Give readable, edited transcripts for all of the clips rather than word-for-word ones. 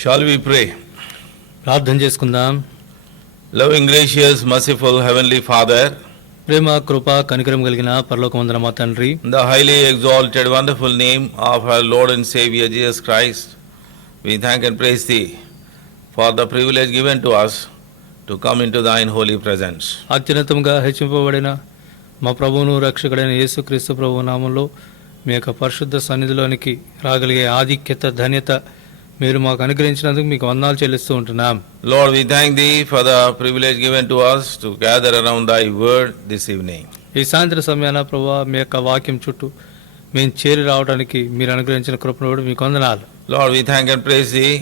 Shall we pray? ప్రార్థన చేసుకుందాం. Loving, gracious, merciful Heavenly Father, ప్రేమ, కృప, కనికరం కలిగిన పరలోకమందున మా తండ్రి, in the highly exalted, wonderful name of our Lord and Savior Jesus Christ, we thank and praise Thee for the privilege given to us to come into Thine holy presence. అత్యున్నతంగా హెచ్చింపబడిన మా ప్రభువును రక్షకుడైన యేసుక్రీస్తు ప్రభువు నామంలో మీ యొక్క పరిశుద్ధ సన్నిధిలోనికి రాగలిగే ఆధిక్యత, ధన్యత మీరు మాకు అనుగ్రహించినందుకు మీకు వందనాలు చెల్లిస్తూ ఉంటున్నాం. Lord, we thank Thee for the privilege given to us to gather around Thy word this evening. ఈ సాయంత్ర సమయాన ప్రభువా మీ యొక్క వాక్యం చుట్టూ మేము చేరి రావడానికి మీరు అనుగ్రహించిన కృపను కూడా మీకు వందనాలు. Lord, we thank and praise Thee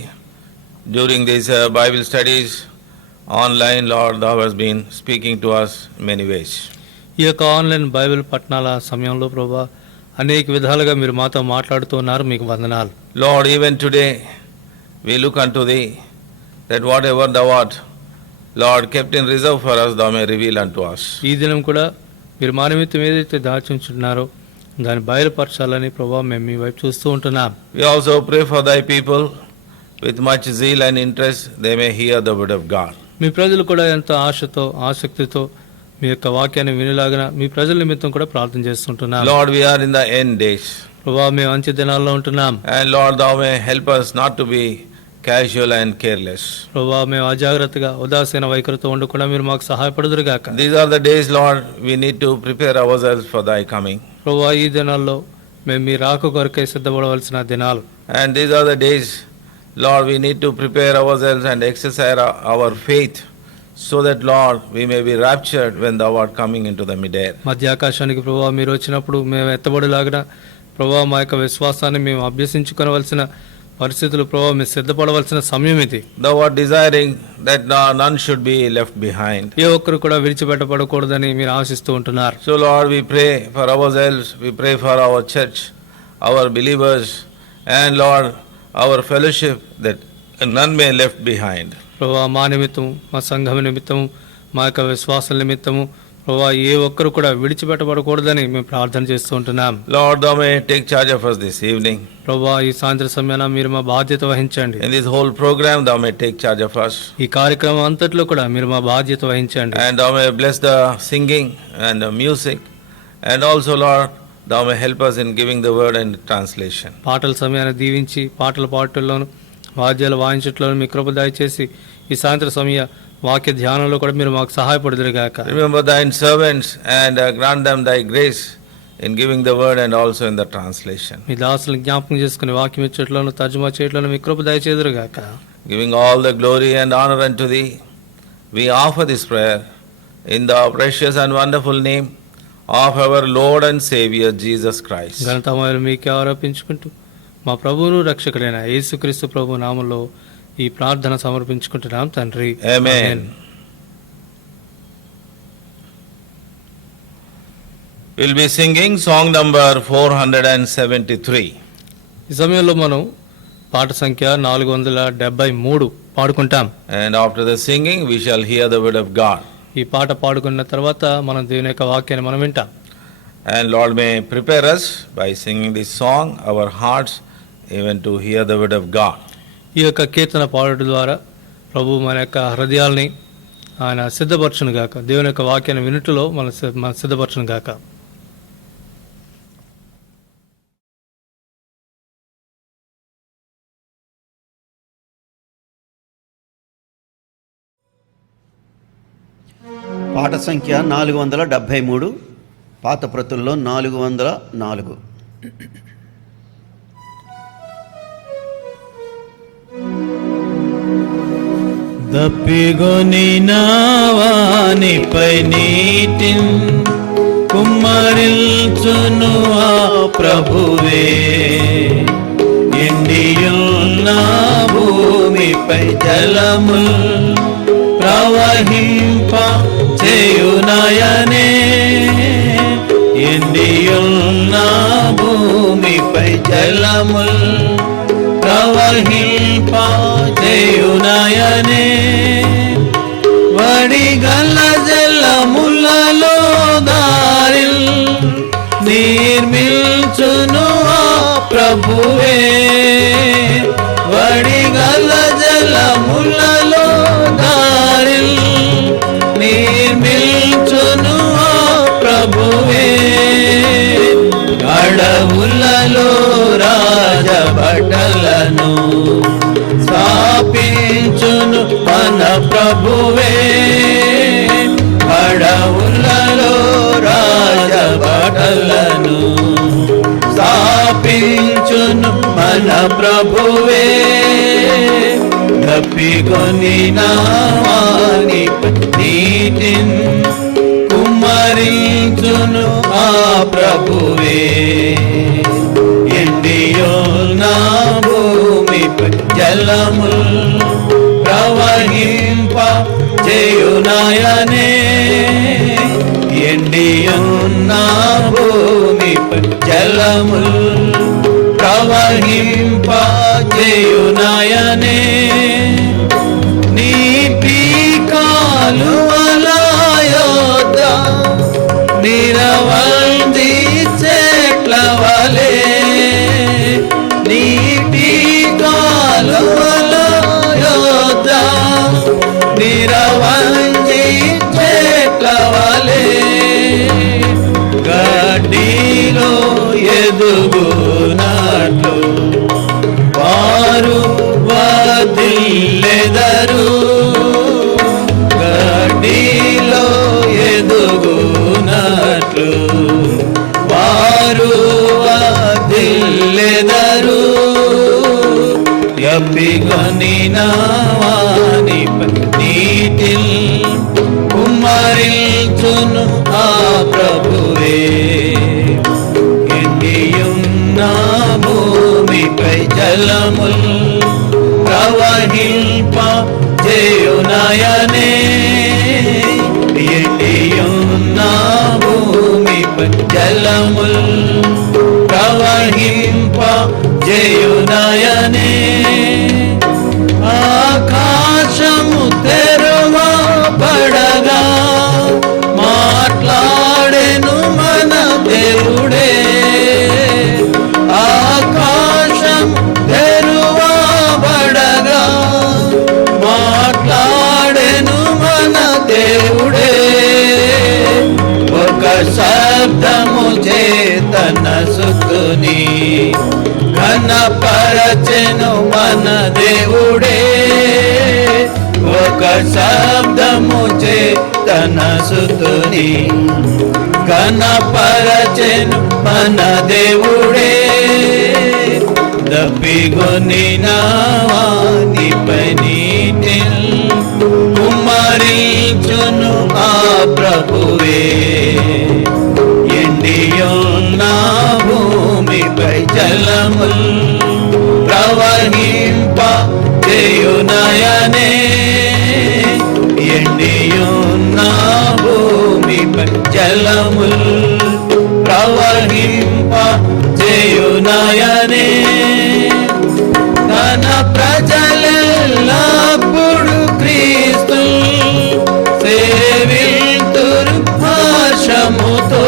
during these Bible studies online. Lord, Thou hast been speaking to us in many ways. ఈ యొక్క ఆన్లైన్ బైబిల్ పఠనాల సమయంలో ప్రభువా అనేక విధాలుగా మీరు మాతో మాట్లాడుతూ ఉన్నారు, మీకు వందనాలు. Lord, even today we look unto Thee, that whatever Thou art, Lord, kept in reserve for us, Thou may reveal unto us. ఈ దినం కూడా మీరు మా నిమిత్తం ఏదైతే దాచుంటున్నారో దాన్ని బయలుపరచాలని ప్రభువా మేము మీ వైపు చూస్తూ ఉంటున్నాం. We also pray for Thy people with much zeal and interest, they may hear the word of God. మీ ప్రజలు కూడా ఎంతో ఆశతో, ఆసక్తితో మీ యొక్క వాక్యాన్ని వినేలాగా మీ ప్రజల నిమిత్తం కూడా ప్రార్థన చేస్తుంటున్నాం. Lord, we are in the end days. ప్రభువా మేము అంత్య దినాల్లో ఉంటున్నాం. And Lord, Thou may help us not to be casual and careless. ప్రభువా మేము అజాగ్రత్తగా, ఉదాసీన వైఖరితో ఉండకుండా మీరు మాకు సహాయపడుదురుగాక. These are the days, Lord, we need to prepare ourselves for Thy coming. ప్రభువా ఈ దినాల్లో మేము మీ రాక కొరకై సిద్ధపడవలసిన దినాలు. And these are the days, Lord, we need to prepare ourselves and exercise our faith, so that, Lord, we may be raptured when Thou art coming into the mid-air. మధ్య ఆకాశానికి ప్రభువా మీరు వచ్చినప్పుడు మేము ఎత్తబడేలాగా ప్రభువా మా యొక్క విశ్వాసాన్ని మేము అభ్యసించుకోవలసిన పరిస్థితులు ప్రభువా మేము సిద్ధపడవలసిన సమయం ఇది. Thou art desiring that none should be left behind. ఏ ఒక్కరు కూడా విడిచిపెట్టబడకూడదని మీరు ఆశిస్తూ ఉంటున్నారు. So, Lord, we pray for ourselves, we pray for our church, our believers, and, Lord, our fellowship, that none may left behind. ప్రభువా మా నిమిత్తము, మా సంఘం నిమిత్తము, మా యొక్క విశ్వాసాల నిమిత్తము ప్రభువా ఏ ఒక్కరు కూడా విడిచిపెట్టబడకూడదని మేము ప్రార్థన చేస్తూ ఉంటున్నాం. Lord, Thou may take charge of us this evening. ప్రభువా ఈ సాయంత్రం సమయాన మీరు మా బాధ్యత వహించండి. In this whole program, Thou may take charge of us. ఈ కార్యక్రమం అంతట్లో కూడా మీరు మా బాధ్యత వహించండి. And Thou may bless the singing and the music. And also, Lord, Thou may help us in giving the word and translation. పాటల సమయాన్ని దీవించి పాటల పాటల్లోను వాద్యాలు వాయించట్లోను మీ కృప దయచేసి ఈ సాయంత్రం సమయ వాక్య ధ్యానంలో కూడా మీరు మాకు సహాయపడుదురుగాక. Remember Thine servants and grant them Thy grace in giving the word and also in the translation. మీ దాసులను జ్ఞాపకం చేసుకుని వాక్యం ఇచ్చట్లోను తర్జుమా చేయట్లోను మీ కృప దయచేదురుగాక. Giving all the glory and honor unto Thee, we offer this prayer in the precious and wonderful name of our Lord and Savior Jesus Christ. ఘనతమయులు మీకే ఆరోపించుకుంటూ మా ప్రభువును రక్షకుడైన యేసుక్రీస్తు ప్రభు నామంలో ఈ ప్రార్థన సమర్పించుకుంటున్నాం తండ్రి. Amen. We'll be singing song number 473. ఈ సమయంలో మనం పాట సంఖ్య 473 పాడుకుంటాం. And after the singing, we shall hear the word of God. ఈ పాట పాడుకున్న తర్వాత మనం దేవుని యొక్క వాక్యాన్ని మనం వింటాం. And Lord may prepare us by singing this song, our hearts, even to hear the word of God. ఈ యొక్క కీర్తన పాడుట ద్వారా ప్రభు మన యొక్క హృదయాల్ని ఆయన సిద్ధపరచును గాక. దేవుని యొక్క వాక్యాన్ని వినుటలో మన సిద్ధపరచును గాక. పాట సంఖ్య 473, పాత ప్రతుల్లో 404. దప్పిగొని నావానిపై నీటిన్ కుమ్మరిల్చును ఆ ప్రభువే, ఎండియున్న భూమిపై జలముల్ ప్రవహింప చేయునయనే, ఎండియున్న భూమిపై జలముల్ ప్రవహింప చేయునయనే, వడిగల జలములలో దారిల్ నిర్మిల్చును ఆ ప్రభువే, వడిగల ప్రభువే అడవులలో రాజబాటలను స్థాపించును మన ప్రభువే తప్పికొని నావాని నీతిని కుమ్మరించును ఆ ప్రభువే ఎండియున్న భూమిపై జలముల్ ప్రవహింప చేయునాయనే ఎండియున్న భూమిపై జలముల్ ప్రవహింప చేయునాయనే నీటి కాలువలయోద్ద నిరవంది చెట్ల వలె నీటి కాలువలయోద్ద నిరవంది చెట్ల వలె గడ్డిలో ఎదుగునట్లు వారు వదిలెదరు గడ్డిలో ఎదుగునట్లు వారు వదిలెదరు ఎప్పికొని నావాని నీతిల్ కుమ్మరించును ఆ ప్రభువే ఎండియున్న భూమిపై జలముల్ ప్రవహింప చేయునాయనే ఎండియున్న భూమిపై జలముల్ ప్రవహింప చేయునాయనే ఆకాశము తెరువబడగా మాట్లాడెను మన దేవుడే ఆకాశం తెరువబడగా మాట్లాడెను మన దేవుడే ఒక శబ్దము చేతన సుతుని ఘనపరచెను మన దేవుడే ఒక శబ్దము చేతన సుతుని ఘనపరచెను మన దేవుడే దప్పిగొని నావానిపై నీతిల్ కుమ్మరించును ఆ ప్రభువే ఎండియున్న భూమిపై జలముల్ ప్రవహింప చేయునాయనే ఎండియున్న భూమిపై జలముల్ ప్రవహింప చేయునాయనే తన ప్రజలెల్లప్పుడు క్రీస్తు సేవితురు హర్షముతో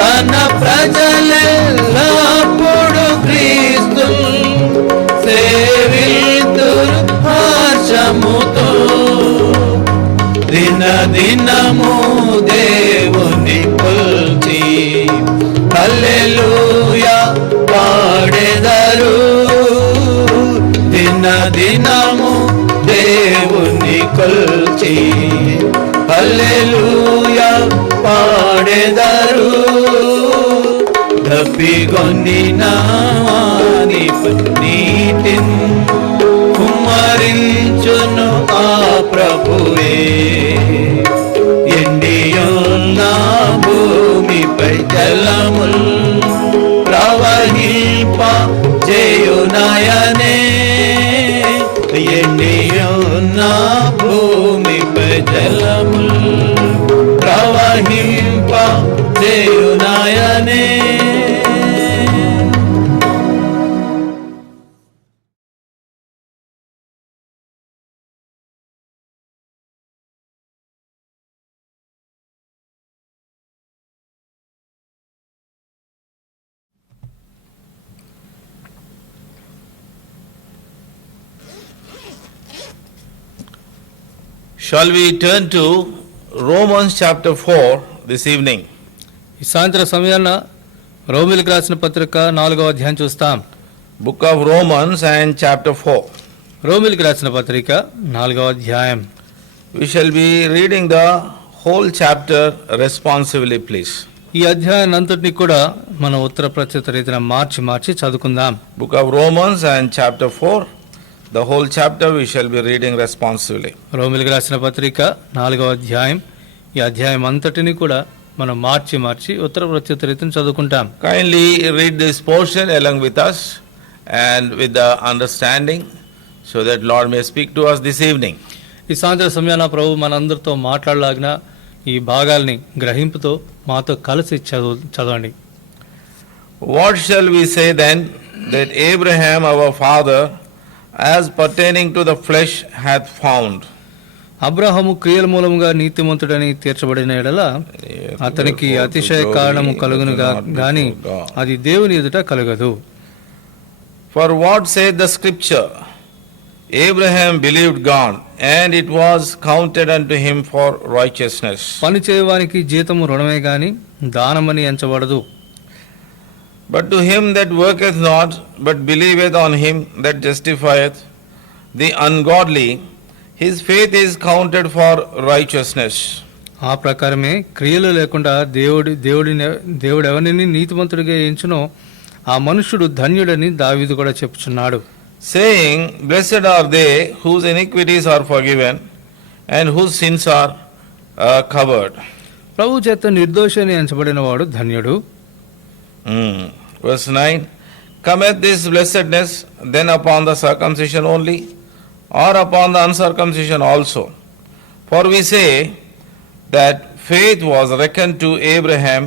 తన ప్రజలెల్లప్పుడు క్రీస్తు సేవితురు హర్షముతో దిన దినము దేవుని కొల్చి హల్లెలూయా పాడెదరు దిన దినము దేవుని కొల్చి హల్లెలూయా పాడెదరు దప్పిగొని నావాని నీతిన్ కుమ్మరించును ఆ ప్రభువే ఎండియున్న భూమిపై జలముల్ ప్రవహింప చేయునాయనే ఎండియున్న భూమిపై జలముల్ ప్రవహింప చేయునాయనే Shall we turn to Romans chapter 4 this evening? ఈ సాయంత్రం సమయాన రోమిలకు రాసిన పత్రిక 4వ అధ్యాయం చూస్తాం. Book of Romans and chapter 4. రోమిలికి రాసిన పత్రిక 4వ అధ్యాయం. We shall be reading the whole chapter responsively, please. ఈ అధ్యాయాన్ని అంతటిని కూడా మన ఉత్తర ప్రత్యుత్తర రీతిన మార్చి చదువుకుందాం. Book of Romans and chapter 4, the whole chapter we shall be reading responsively. రోమిలికి రాసిన పత్రిక 4వ అధ్యాయం. ఈ అధ్యాయం అంతటిని కూడా మనం మార్చి ఉత్తర ప్రత్యుత్తర రీతిని చదువుకుంటాం. Kindly read this portion along with us and with the understanding so that Lord may speak to us this evening. ఈ సాయంత్రం సమయాన ప్రభు మనందరితో మాట్లాడలాగిన ఈ భాగాల్ని గ్రహింపుతో మాతో కలిసి చదవండి. What shall we say then that Abraham our father as pertaining to the flesh hath found? Abraham క్రియల మూలముగా నీతిమంతుడని తీర్చబడిన ఎడల అతనికి అతిశయ కారణము కలుగునుగా గాని అది దేవుని ఎదుట కలగదు. For what saith the scripture? Abraham believed God, and it was counted unto him for righteousness. పని చేయవానికి జీతము రుణమే గాని దానమని ఎంచబడదు. But to him that worketh not, but believeth on him that justifieth the ungodly, his faith is counted for righteousness. ఆ ప్రకారమే క్రియలు లేకుండా దేవుడు ఎవరిని నీతిమంతుడిగా ఎంచునో ఆ మనుష్యుడు ధన్యుడని దావీదు కూడా చెప్పుచున్నాడు. Saying, blessed are they whose iniquities are forgiven and whose sins are covered. ప్రభు చేత నిర్దోషి అని ఎంచబడిన వాడు ధన్యుడు. Verse 9, cometh this blessedness then upon the circumcision only, or upon the uncircumcision also? For we say that faith was reckoned to Abraham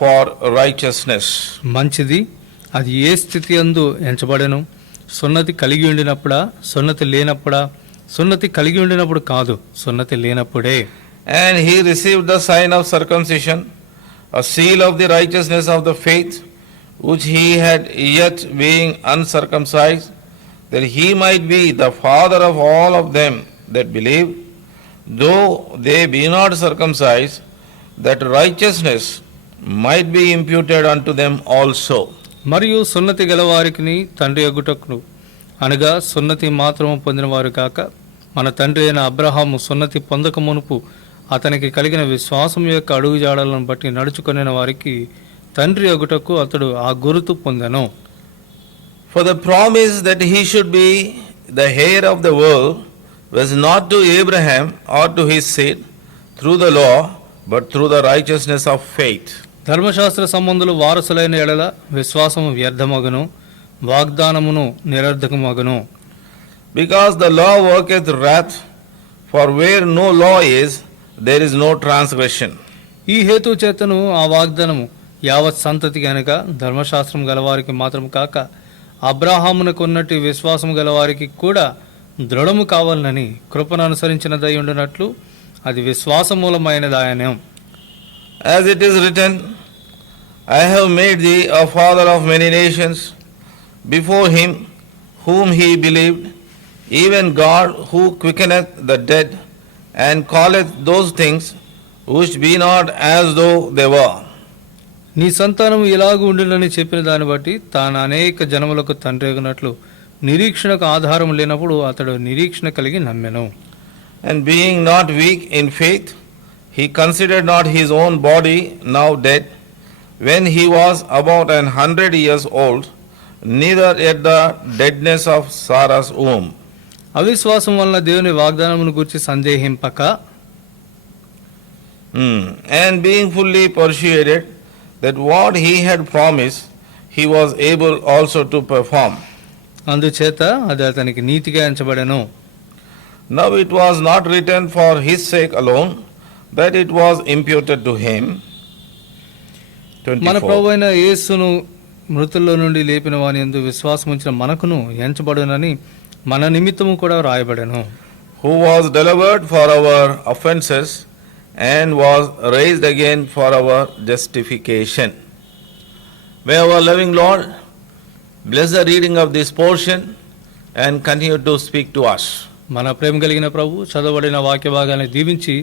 for righteousness. మంచిది, అది ఏ స్థితి యందు ఎంచబడెను? సున్నతి కలిగి ఉండినప్పుడా, సున్నతి లేనప్పుడా? సున్నతి కలిగి ఉండినప్పుడు కాదు, సున్నతి లేనప్పుడే. And he received the sign of circumcision, a seal of the righteousness of the faith, which he had yet being uncircumcised, that he might be the father of all of them that believe, though they be not circumcised, that righteousness might be imputed unto them also. మరియు సున్నతి గలవారికి తండ్రి యొగ్గుటకు అనగా సున్నతి మాత్రము పొందినవారు కాక మన తండ్రి అయిన అబ్రహాము సున్నతి పొందక మునుపు అతనికి కలిగిన విశ్వాసం యొక్క అడుగుజాడలను బట్టి నడుచుకొనిన వారికి తండ్రి యొగ్గుటకు అతడు ఆ గురుతు పొందెను. For the promise that he should be the heir of the world was not to Abraham or to his seed through the law, but through the righteousness of faith. ధర్మశాస్త్ర సంబంధులు వారసులైన ఎడల విశ్వాసము వ్యర్థమగును, వాగ్దానమును నిరర్ధకమగును. Because the law worketh wrath, for where no law is, there is no transgression. ఈ హేతు చేతను ఆ వాగ్దానము యావత్ సంతతి గనుక ధర్మశాస్త్రం గలవారికి మాత్రం కాక అబ్రాహామునకు ఉన్నట్టు విశ్వాసము గలవారికి కూడా దృఢము కావాలని కృపను అనుసరించినదై ఉండునట్లు అది విశ్వాసమూలమైనదాయనే. As it is written, I have made thee a father of many nations, before him whom he believed, even God who quickeneth the dead, and calleth those things which be not as though they were. నీ సంతానము ఇలాగూ ఉండునని చెప్పిన దాన్ని బట్టి తాను అనేక జనములకు తండ్రిగునట్లు నిరీక్షణకు ఆధారం లేనప్పుడు అతడు నిరీక్షణ కలిగి నమ్మెను. And being not weak in faith, he considered not his own body now dead, when he was about 100 years old, neither yet the deadness of Sarah's womb. అవిశ్వాసం వలన దేవుని వాగ్దానమును గురించి సందేహింపక and being fully persuaded that what he had promised he was able also to perform. అందుచేత అది అతనికి నీతిగా ఎంచబడెను. Now it was not written for his sake alone that it was imputed to him. మన 24. ప్రభువైన యేసును మృతుల్లో నుండి లేపిన వాని యందు విశ్వాసం ఉంచిన మనకును ఎంచబడునని మన నిమిత్తము కూడా రాయబడెను. Who was delivered for our offenses and was raised again for our justification. May our loving Lord bless the reading of this portion and continue to speak to us. మన ప్రేమ కలిగిన ప్రభు చదవబడిన వాక్య భాగాన్ని దీవించి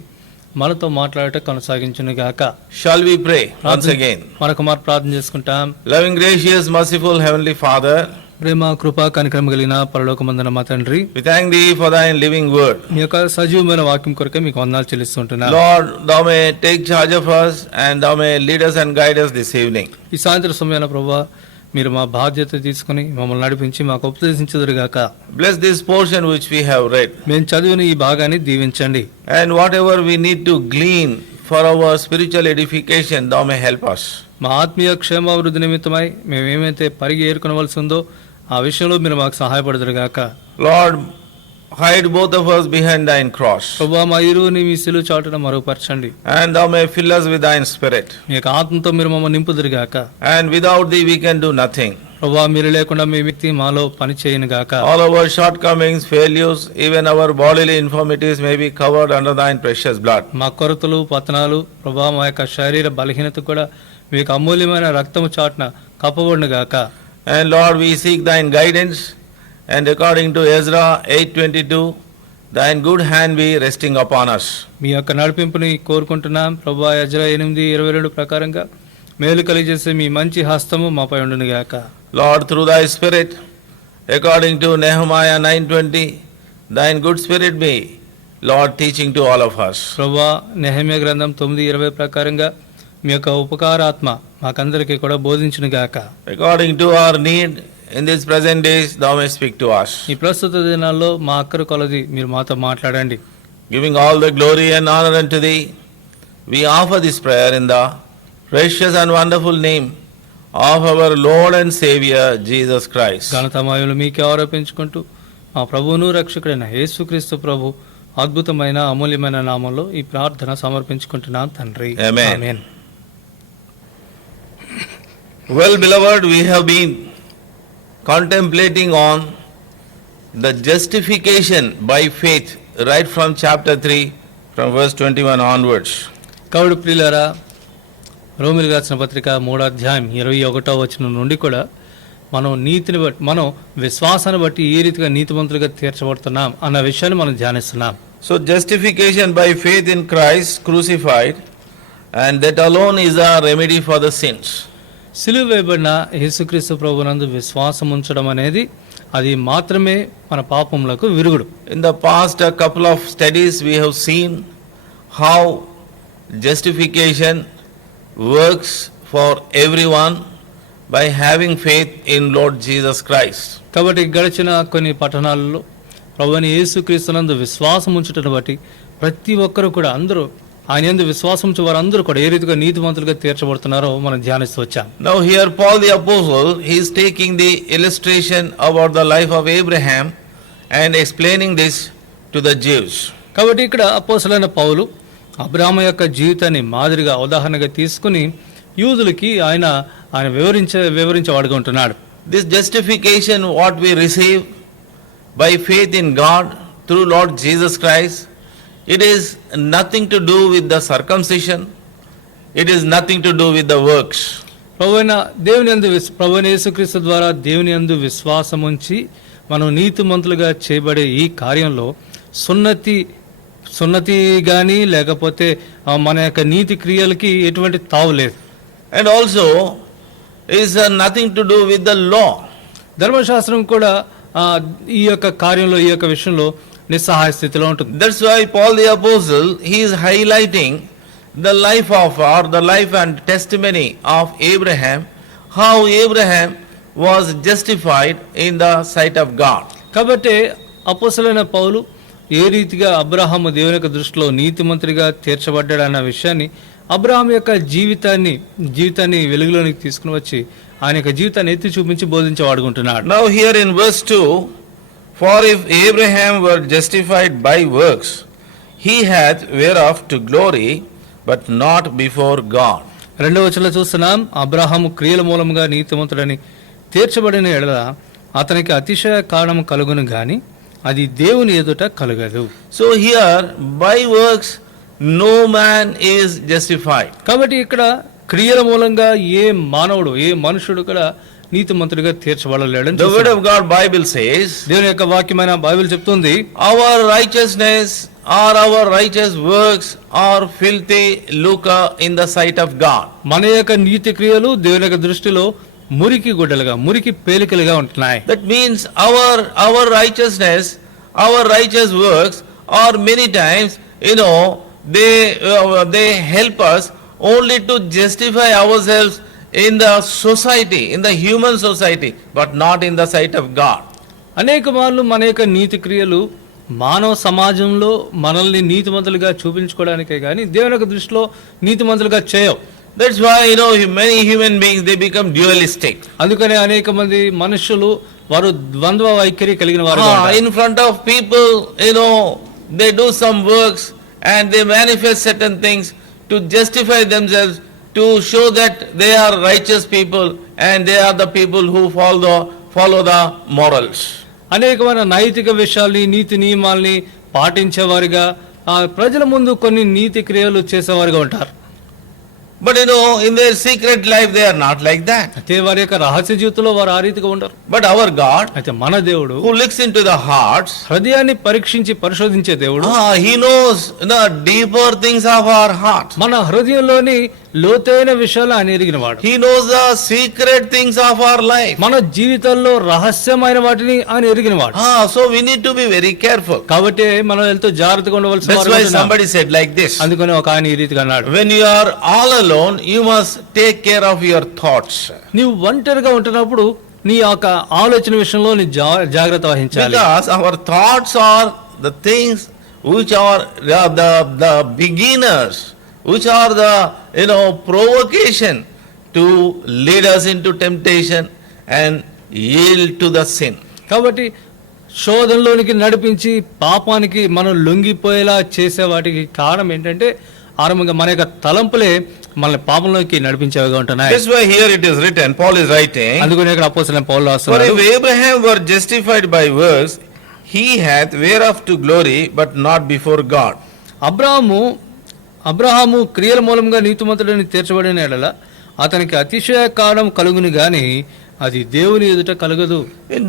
మనతో మాట్లాడట కొనసాగించును గాక. Shall we pray once again? మరొక మారు ప్రార్థన చేసుకుంటాం. Loving, gracious, merciful Heavenly Father, ప్రేమ కృపా కనికరం కలిగిన పరలోకమందున మా తండ్రి, we thank thee for thy living word. మీ యొక్క సజీవమైన వాక్యం కొరకే మీకు వందనాలు చెల్లిస్తుంటున్నాను. Lord, thou may take charge of us and thou may lead us and guide us this evening. ఈ సాయంత్రం సమయాన ప్రభువా, మీరు మా బాధ్యత తీసుకుని మమ్మల్ని నడిపించి మాకు ఉపదేశించుదురుగాక. Bless this portion which we have read. మేము చదివిన ఈ భాగాన్ని దీవించండి. And whatever we need to glean for our spiritual edification, thou may help us. మా ఆత్మీయ క్షేమాభివృద్ధి నిమిత్తమై మేము ఏమైతే పరిగి ఏరుకొనవలసి ఉందో ఆ విషయంలో మీరు మాకు సహాయపడుదురుగాక. Lord, hide both of us behind thine cross. ప్రభువా, మా ఇరువుని మీ సిలువ చాటున మరుగుపరచండి. And thou may fill us with thine spirit. మీ యొక్క ఆత్మతో మీరు మమ్మల్ని నింపుదురుగాక. And without thee we can do nothing. ప్రభువా, మీరు లేకుండా మీ వ్యక్తి మాలో పని చేయను గాక. All our shortcomings, failures, even our bodily infirmities may be covered under thine precious blood. మా కొరతలు పతనాలు ప్రభువా, మా యొక్క శరీర బలహీనత కూడా మీకు అమూల్యమైన రక్తము చాటున కప్పబడును గాక. And Lord, we seek thine guidance, and according to Ezra 8:22, thine good hand be resting upon us. మీ యొక్క నడిపింపుని కోరుకుంటున్నాం ప్రభువా. యెజ్రా 8:22 ప్రకారంగా మేలు కలిగజేసే మీ మంచి హస్తము మాపై ఉండును గాక. Lord, through thy spirit, according to Nehemiah 9:20, thine good spirit be, Lord, teaching to all of us. ప్రభువా, నెహెమ్యా గ్రంథం 9:20 ప్రకారంగా మీ యొక్క ఉపకారాత్మ మాకందరికీ కూడా బోధించును గాక. According to our need in these present days, thou may speak to us. ఈ ప్రస్తుత దినాల్లో మా అక్కర కొలది మీరు మాతో మాట్లాడండి. Giving all the glory and honor unto thee, we offer this prayer in the precious and wonderful name of our Lord and Savior, Jesus Christ. ఘనతమయులు మీకే ఆరోపించుకుంటూ మా ప్రభువును రక్షకుడైన యేసుక్రీస్తు ప్రభు అద్భుతమైన అమూల్యమైన నామంలో ఈ ప్రార్థన సమర్పించుకుంటున్నాం తండ్రి. Amen. Amen. Well, beloved, we have been contemplating on the justification by faith right from chapter 3, from verse 21 onwards. కౌడు ప్రియులారా, రోమిలికి రాసిన పత్రిక 3:21 నుండి కూడా మనం నీతిని బట్టి, మనం విశ్వాసాన్ని బట్టి ఏ రీతిగా నీతిమంతులుగా తీర్చబడుతున్నాం అన్న విషయాన్ని మనం ధ్యానిస్తున్నాం. So, justification by faith in Christ crucified, and that alone is a remedy for the sins. సిలువ వేయబడిన యేసుక్రీస్తు ప్రభునందు విశ్వాసం ఉంచడం అనేది అది మాత్రమే మన పాపములకు విరుగుడు. In the past a couple of studies we have seen how justification works for everyone by having faith in Lord Jesus Christ. కాబట్టి గడిచిన కొన్ని పట్టణాలలో ప్రభువైన యేసుక్రీస్తునందు విశ్వాసం ఉంచుటను బట్టి ప్రతి ఒక్కరు కూడా అందరూ ఆయన యందు విశ్వాసం ఉంచే వారందరూ కూడా ఏ రీతిగా నీతిమంతులుగా తీర్చబడుతున్నారో మనం ధ్యానిస్తూ వచ్చాం. Now here Paul the apostle, he is taking the illustration about the life of Abraham and explaining this to the Jews. కాబట్టి ఇక్కడ అపోస్తలుడైన పౌలు అబ్రాహాము యొక్క జీవితాన్ని మాదిరిగా ఉదాహరణగా తీసుకుని యూదులకి ఆయన వివరించేవాడుగా ఉంటున్నాడు. This justification what we receive by faith in God through Lord Jesus Christ, it is nothing to do with the circumcision, it is nothing to do with the works. ప్రభువైన యేసుక్రీస్తు ద్వారా దేవుని యందు విశ్వాసం ఉంచి మనం నీతిమంతులుగా చేయబడే ఈ కార్యంలో సున్నతి గాని లేకపోతే మన యొక్క నీతి క్రియలకి ఎటువంటి తావు లేదు. And also is nothing to do with the law. ధర్మశాస్త్రం కూడా ఈ యొక్క కార్యంలో ఈ యొక్క విషయంలో నిస్సహాయ స్థితిలో ఉంటుంది. That's why Paul the apostle, he is highlighting the life of, or the life and testimony of Abraham, how Abraham was justified in the sight of God. కాబట్టి అపోస్తలుడైన పౌలు ఏ రీతిగా అబ్రహాము దేవుని యొక్క దృష్టిలో నీతిమంతుడిగా తీర్చబడ్డాడు అన్న విషయాన్ని, అబ్రహాం యొక్క జీవితాన్ని వెలుగులోనికి తీసుకుని వచ్చి ఆయన యొక్క జీవితాన్ని ఎత్తి చూపించి బోధించేవాడుకుంటున్నాడు. Now here in verse 2, for if Abraham were justified by works, he hath whereof to glory, but not before God. 2వ వచనంలో చూస్తున్నాం, అబ్రహాము క్రియల మూలంగా నీతిమంతుడని తీర్చబడిన ఎడల అతనికి అతిశయ కారణం కలుగును గాని అది దేవుని ఎదుట కలుగదు. So here by works no man is justified. కాబట్టి ఇక్కడ క్రియల మూలంగా ఏ మానవుడు ఏ మనుషుడు కూడా నీతిమంతుడిగా తీర్చబడలేడని The word of God Bible says, దేవుని యొక్క వాక్యమైన బైబిల్ చెప్తుంది, our righteousness or our righteous works are filthy lucre in the sight of God. మన యొక్క నీతి క్రియలు దేవుని యొక్క దృష్టిలో మురికి గుడ్డలుగా మురికి పేలికలుగా ఉంటున్నాయి. That means our righteousness, our righteous works are many times, they help us only to justify ourselves in the society, in the human society, but not in the sight of God. అనేక మార్లు మన యొక్క నీతి క్రియలు మానవ సమాజంలో మనల్ని నీతిమంతులుగా చూపించుకోవడానికే కానీ దేవుని యొక్క దృష్టిలో నీతిమంతులుగా చేయవు. That's why, many human beings, they become dualistic. అందుకనే అనేక మంది మనుషులు వారు ద్వంద్వ వైఖరి కలిగిన వారు. In front of people, they do some works and they manifest certain things to justify themselves, to show that they are righteous people and they are the people who follow the morals. అనేకమైన నైతిక విషయాల్ని నీతి నియమాల్ని పాటించేవారుగా ప్రజల ముందు కొన్ని నీతి క్రియలు చేసేవారుగా ఉంటారు. But in their secret life they are not like that. అయితే వారి యొక్క రహస్య జీవితంలో వారు ఆ రీతిగా ఉండరు. But our God, అయితే మన దేవుడు who looks into the hearts, హృదయాన్ని పరీక్షించి పరిశోధించే దేవుడు, He knows the deeper things of our heart. మన హృదయంలోని లోతైన విషయాలు ఆయన ఎరిగిన వాడు. He knows the secret things of our life. మన జీవితాల్లో రహస్యమైన వాటిని ఆయన ఎరిగిన వాడు. So we need to be very careful. కాబట్టి మనం ఎంతో జాగ్రత్తగా ఉండవలసిన That's why వారు. somebody said like this. అందుకని ఒక ఆయన ఈ రీతిగా అన్నాడు, When you are all alone, you must take care of your thoughts. నీవు ఒంటరిగా ఉంటున్నప్పుడు నీ యొక్క ఆలోచన విషయంలో నీ జాగ్రత్త వహించాలి. Because our thoughts are the things which are the beginners, which are the provocation to lead us into temptation and yield to the sin. కాబట్టి శోధనలోనికి నడిపించి పాపానికి మనం లొంగిపోయేలా చేసే వాటికి కారణం ఏంటంటే ఆరంభంగా మన యొక్క తలంపులే మనల్ని పాపంలోకి నడిపించేవిగా ఉంటున్నాయి. That's why here it is written, Paul is writing, అందుకని ఇక్కడ అపోస్తలుడైన పౌలు for రాస్తున్నాడు, if Abraham were justified by works, he hath whereof to glory, but not before God. Abraham క్రియల మూలంగా నీతిమంతుడని తీర్చబడిన ఎడల అతనికి అతిశయ కారణం కలుగును గాని అది దేవుని ఎదుట కలగదు. In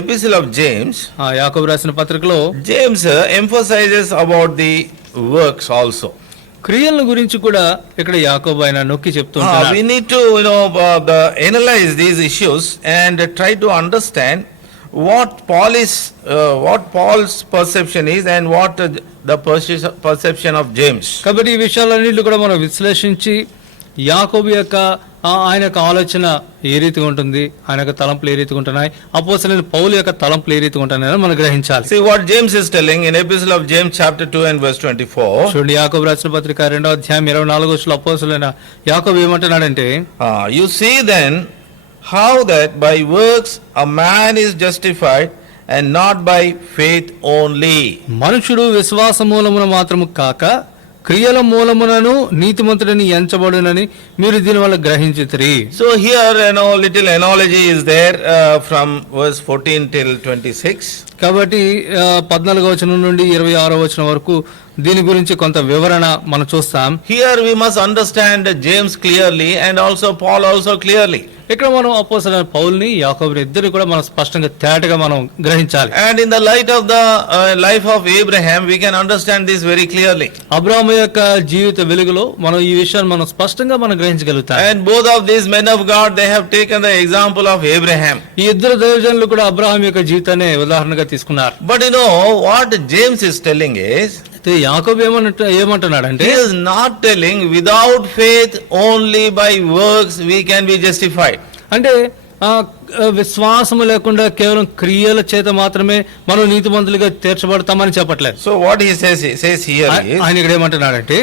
epistle of James, యాకోబు రాసిన పత్రికలో James emphasizes about the works also. క్రియల గురించి కూడా ఇక్కడ యాకోబు ఆయన నొక్కి చెప్తుంటాడు. We need to analyze these issues and try to understand what Paul's perception is and what the perception of James. కాబట్టి ఈ విషయాలన్నింటినీ కూడా మనం విశ్లేషించి యాకోబు యొక్క ఆయన యొక్క ఆలోచన ఏ రీతిగా ఉంటుంది, ఆయన యొక్క తలంపులు ఏ రీతిగా ఉంటున్నాయి, అపోస్తలుడైన పౌలు యొక్క తలంపులు ఏ రీతిగా ఉంటున్నాయని మనం గ్రహించాలి. See what James is telling in epistle of James chapter 2 and verse 24. చూడండి యాకోబు రాసిన పత్రిక 2వ అధ్యాయం 24వ వచనంలో అపోస్తలుడైన యాకోబు ఏమంటున్నాడంటే, You see then how that by works a man is justified and not by faith only. మనుషుడు విశ్వాస మూలమున మాత్రము కాక క్రియల మూలమునను నీతిమంతుడని ఎంచబడునని మీరు దీని వల్ల గ్రహించితిరి. So here little analogy is there from verse 14 till 26. కాబట్టి 14వ వచనం నుండి 26వ వచనం వరకు దీని గురించి కొంత వివరణ మనం చూస్తాం. Here we must understand James clearly and also Paul also clearly. ఇక్కడ మనం అపోస్తలుడైన పౌల్ని యాకోబుని ఇద్దరు కూడా మనం స్పష్టంగా తేటగా మనం గ్రహించాలి. And in the light of the life of Abraham we can understand this very clearly. అబ్రాహాము యొక్క జీవిత వెలుగులో మనం ఈ విషయాన్ని మనం స్పష్టంగా మనం గ్రహించగలుగుతాం. And both of these men of God, they have taken the example of Abraham. ఈ ఇద్దరు దైవజనులు కూడా అబ్రాహాం యొక్క జీవితాన్ని ఉదాహరణగా తీసుకున్నారు. But what James is telling is, యాకోబు ఏమంటున్నాడంటే, he is not telling without faith only by works we can be justified. అంటే విశ్వాసము లేకుండా కేవలం క్రియల చేత మాత్రమే మనం నీతిమంతులుగా తీర్చబడతామని చెప్పట్లేదు. So what he says here is, ఆయన ఇక్కడ ఏమంటున్నాడంటే,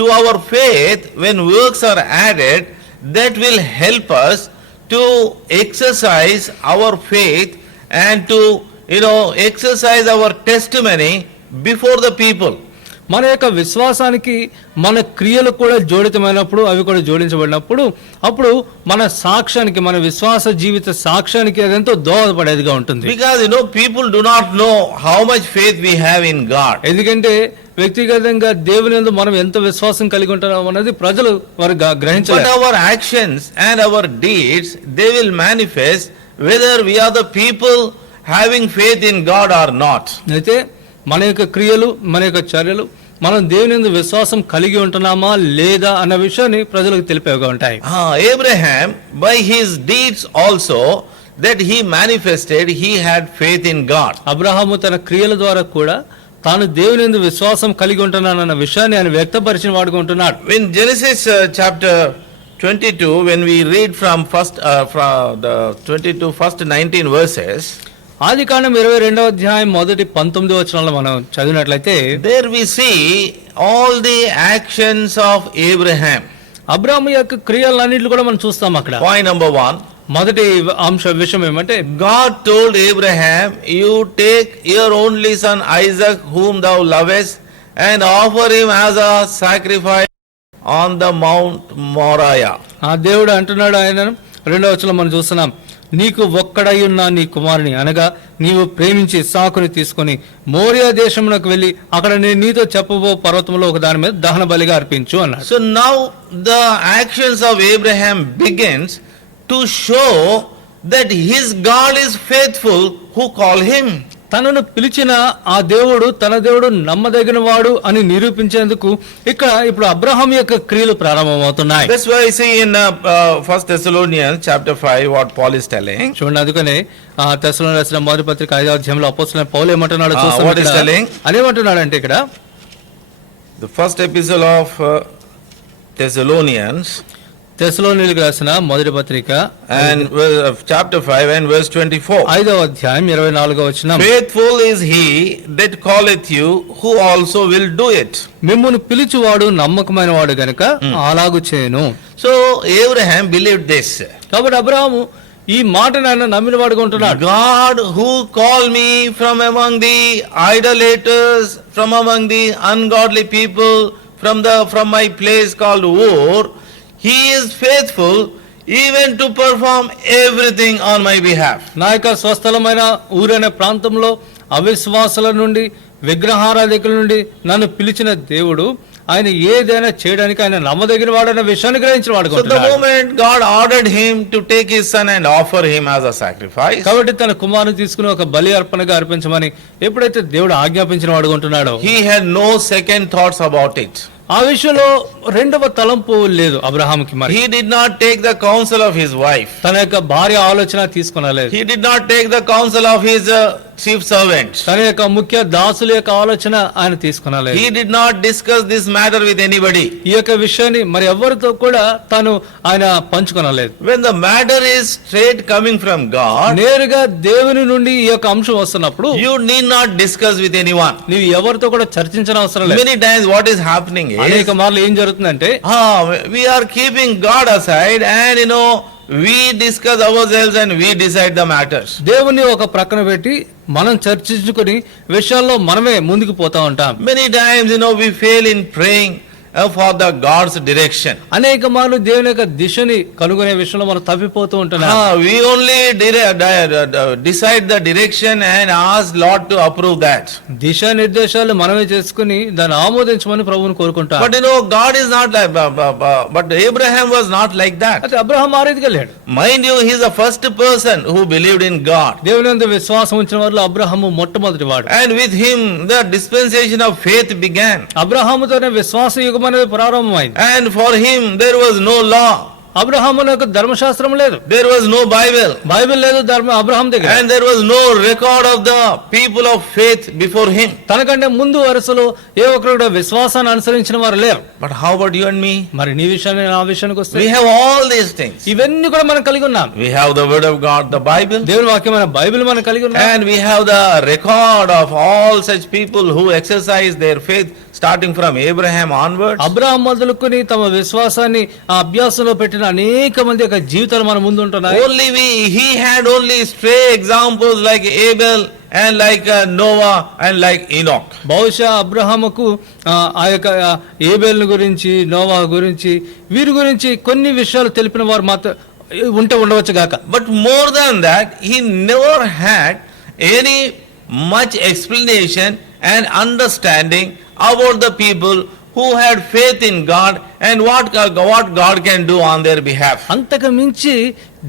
to our faith when works are added, that will help us to exercise our faith and to exercise our testimony before the people. మన యొక్క విశ్వాసానికి మన క్రియలు కూడా జోడితమైనప్పుడు, అవి కూడా జోడించబడినప్పుడు అప్పుడు మన సాక్ష్యానికి, మన విశ్వాస జీవిత సాక్ష్యానికి అదెంతో దోహదపడేదిగా ఉంటుంది. Because people do not know how much faith we have in God. ఎందుకంటే వ్యక్తిగతంగా దేవుని యందు మనం ఎంత విశ్వాసం కలిగి ఉంటాం అన్నది ప్రజలు వారు గ్రహించలేరు. But our actions and our deeds, they will manifest whether we are the people having faith in God or not. అయితే మన యొక్క క్రియలు, మన యొక్క చర్యలు, మనం దేవుని యందు విశ్వాసం కలిగి ఉంటున్నామా లేదా అన్న విషయాన్ని ప్రజలకు తెలిపేవిగా ఉంటాయి. Abraham, by his deeds also, that he manifested, he had faith in God. Abraham తన క్రియల ద్వారా కూడా తాను దేవుని యందు విశ్వాసం కలిగి ఉంటున్నానన్న విషయాన్ని ఆయన వ్యక్తపరిచిన వాడుగా ఉంటున్నాడు. In Genesis chapter 22, when we read from the 22 first 19 verses, ఆదికాండం 22వ అధ్యాయం మొదటి 19 వచనాల్లో మనం చదివినట్లయితే there we see all the actions of Abraham. అబ్రాహాము యొక్క క్రియలన్నింటిని కూడా మనం చూస్తాం అక్కడ. Point number 1. మొదటి విషయం ఏమంటే God told Abraham, you take your only son Isaac whom thou lovest and offer him as a sacrifice on the Mount Moriah. ఆ దేవుడు అంటున్నాడు ఆయన 2వ వచనంలో మనం చూస్తున్నాం, నీకు ఒక్కడై ఉన్న నీ కుమారుని అనగా నీవు ప్రేమించి ఇస్సాకుని తీసుకొని మోరియా దేశమునకు వెళ్ళి అక్కడ నేను నీతో చెప్పబో పర్వతంలో ఒక దాని మీద దహన బలిగా అర్పించు అన్నాడు. So now the actions of Abraham begins to show that his God is faithful who called him. తనను పిలిచిన ఆ దేవుడు తన దేవుడు నమ్మదగిన వాడు అని నిరూపించేందుకు ఇప్పుడు అబ్రహాం యొక్క క్రియలు ప్రారంభమవుతున్నాయి. That's why I see in 1 Thessalonians chapter 5 what Paul is telling. చూడండి, అందుకనే తెస్సలోనికీయులకు రాసిన మొదటి పత్రిక 5వ అధ్యాయంలో అపోస్తలుడైన పౌలు ఏమంటున్నాడో చూస్తాం. What is telling? అదేమంటున్నాడంటే ఇక్కడ The first epistle of Thessalonians తెస్సలోనికీయులకు రాసిన మొదటి పత్రిక and chapter 5 and verse 24. 5వ అధ్యాయం 24వ వచనం, Faithful is he that calleth you, who also will do it. మిమ్మును పిలిచువాడు నమ్మకమైన వాడు గనుక అలాగు చేయను. So Abraham believed this. కాబట్టి అబ్రహాము ఈ మాటను ఆయన నమ్మిన వాడుగా ఉంటున్నాడు. God who called me from among the idolaters, from among the ungodly people, from my place called Ur, he is faithful even to perform everything on my behalf. నా యొక్క స్వస్థలమైన ఊరైన ప్రాంతంలో అవిశ్వాసుల నుండి విగ్రహారాధికుల నుండి నన్ను పిలిచిన దేవుడు ఆయన ఏదైనా చేయడానికి ఆయన నమ్మదగిన వాడన్న విషయాన్ని గ్రహించిన వాడుగా So the ఉంటున్నాడు. moment God ordered him to take his son and offer him as a sacrifice, కాబట్టి తన కుమారుని తీసుకుని ఒక బలి అర్పణగా అర్పించమని ఎప్పుడైతే దేవుడు ఆజ్ఞాపించిన వాడుగా ఉంటున్నాడో he had no second thoughts about it. ఆ విషయంలో రెండవ తలంపు లేదు అబ్రహాముకి. మరి He did not take the counsel of his wife. తన యొక్క భార్య ఆలోచన తీసుకునలేదు. He did not take the counsel of his chief servants. తన యొక్క ముఖ్య దాసుల యొక్క ఆలోచన ఆయన తీసుకునలేదు. He did not discuss this matter with anybody. ఈ యొక్క విషయాన్ని మరి ఎవరితో కూడా తను ఆయన పంచుకొనలేదు. When the matter is straight coming from God, నేరుగా దేవుని నుండి ఈ యొక్క అంశం వస్తున్నప్పుడు you need not discuss with anyone. నీవు ఎవరితో కూడా చర్చించిన అవసరం లేదు. Many times what is happening is, అనేక మార్లు ఏం జరుగుతుందంటే we are keeping God aside and we discuss ourselves and we decide the matters. దేవుని ఒక ప్రక్కన పెట్టి మనం చర్చించుకొని విషయాల్లో మనమే ముందుకు పోతా ఉంటాం. Many times we fail in praying for the God's direction. అనేక మార్లు దేవుని యొక్క దిశని కనుగొనే విషయంలో మనం తప్పిపోతూ ఉంటున్నాం. We only decide the direction and ask Lord to approve that. దిశా నిర్దేశాలు మనమే చేసుకుని దాన్ని ఆమోదించమని ప్రభువుని కోరుకుంటాం. But God is not like, but Abraham was not like that. అయితే అబ్రహాం ఆ రీతిగా లేడు. Mind you, he is the first person who believed in God. దేవుని యందు విశ్వాసం ఉంచిన వారిలో అబ్రహాము మొట్టమొదటి వాడు. And with him the dispensation of faith began. అబ్రహాముతోనే విశ్వాస యుగం అనేది ప్రారంభమైంది. And for him there was no law. అబ్రహామునకు ధర్మశాస్త్రం లేదు. There was no Bible. Bible లేదు అబ్రహాం దగ్గర. And there was no record of the people of faith before him. తనకంటే ముందు వరుసలో ఏ ఒక్కరు కూడా విశ్వాసాన్ని అనుసరించిన వారు లేరు. But how about you and me? మరి నీ విషయాన్ని నా విషయానికి వస్తే We have all these things. ఇవన్నీ కూడా మనం కలిగి ఉన్నాం. We have the word of God, the Bible. దేవుని వాక్యమైన బైబిల్ మనం కలిగి ఉన్నాం. And we have the record of all such people who exercise their faith starting from Abraham onwards. Abraham మొదలుకొని తమ విశ్వాసాన్ని ఆ అభ్యాసంలో పెట్టిన అనేక మంది యొక్క జీవితాలు మన ముందు ఉంటున్నాయి. He had only stray examples like Abel and like Noah and like Enoch. బహుశా అబ్రహాముకు ఆ యొక్క ఏబేల్ గురించి నోవా గురించి వీరి గురించి కొన్ని విషయాలు తెలిపిన వారు మాత్రం ఉండవచ్చు గాక. But more than that, he never had any much explanation and understanding about the people who had faith in God and what God can do on their behalf. అంతకు మించి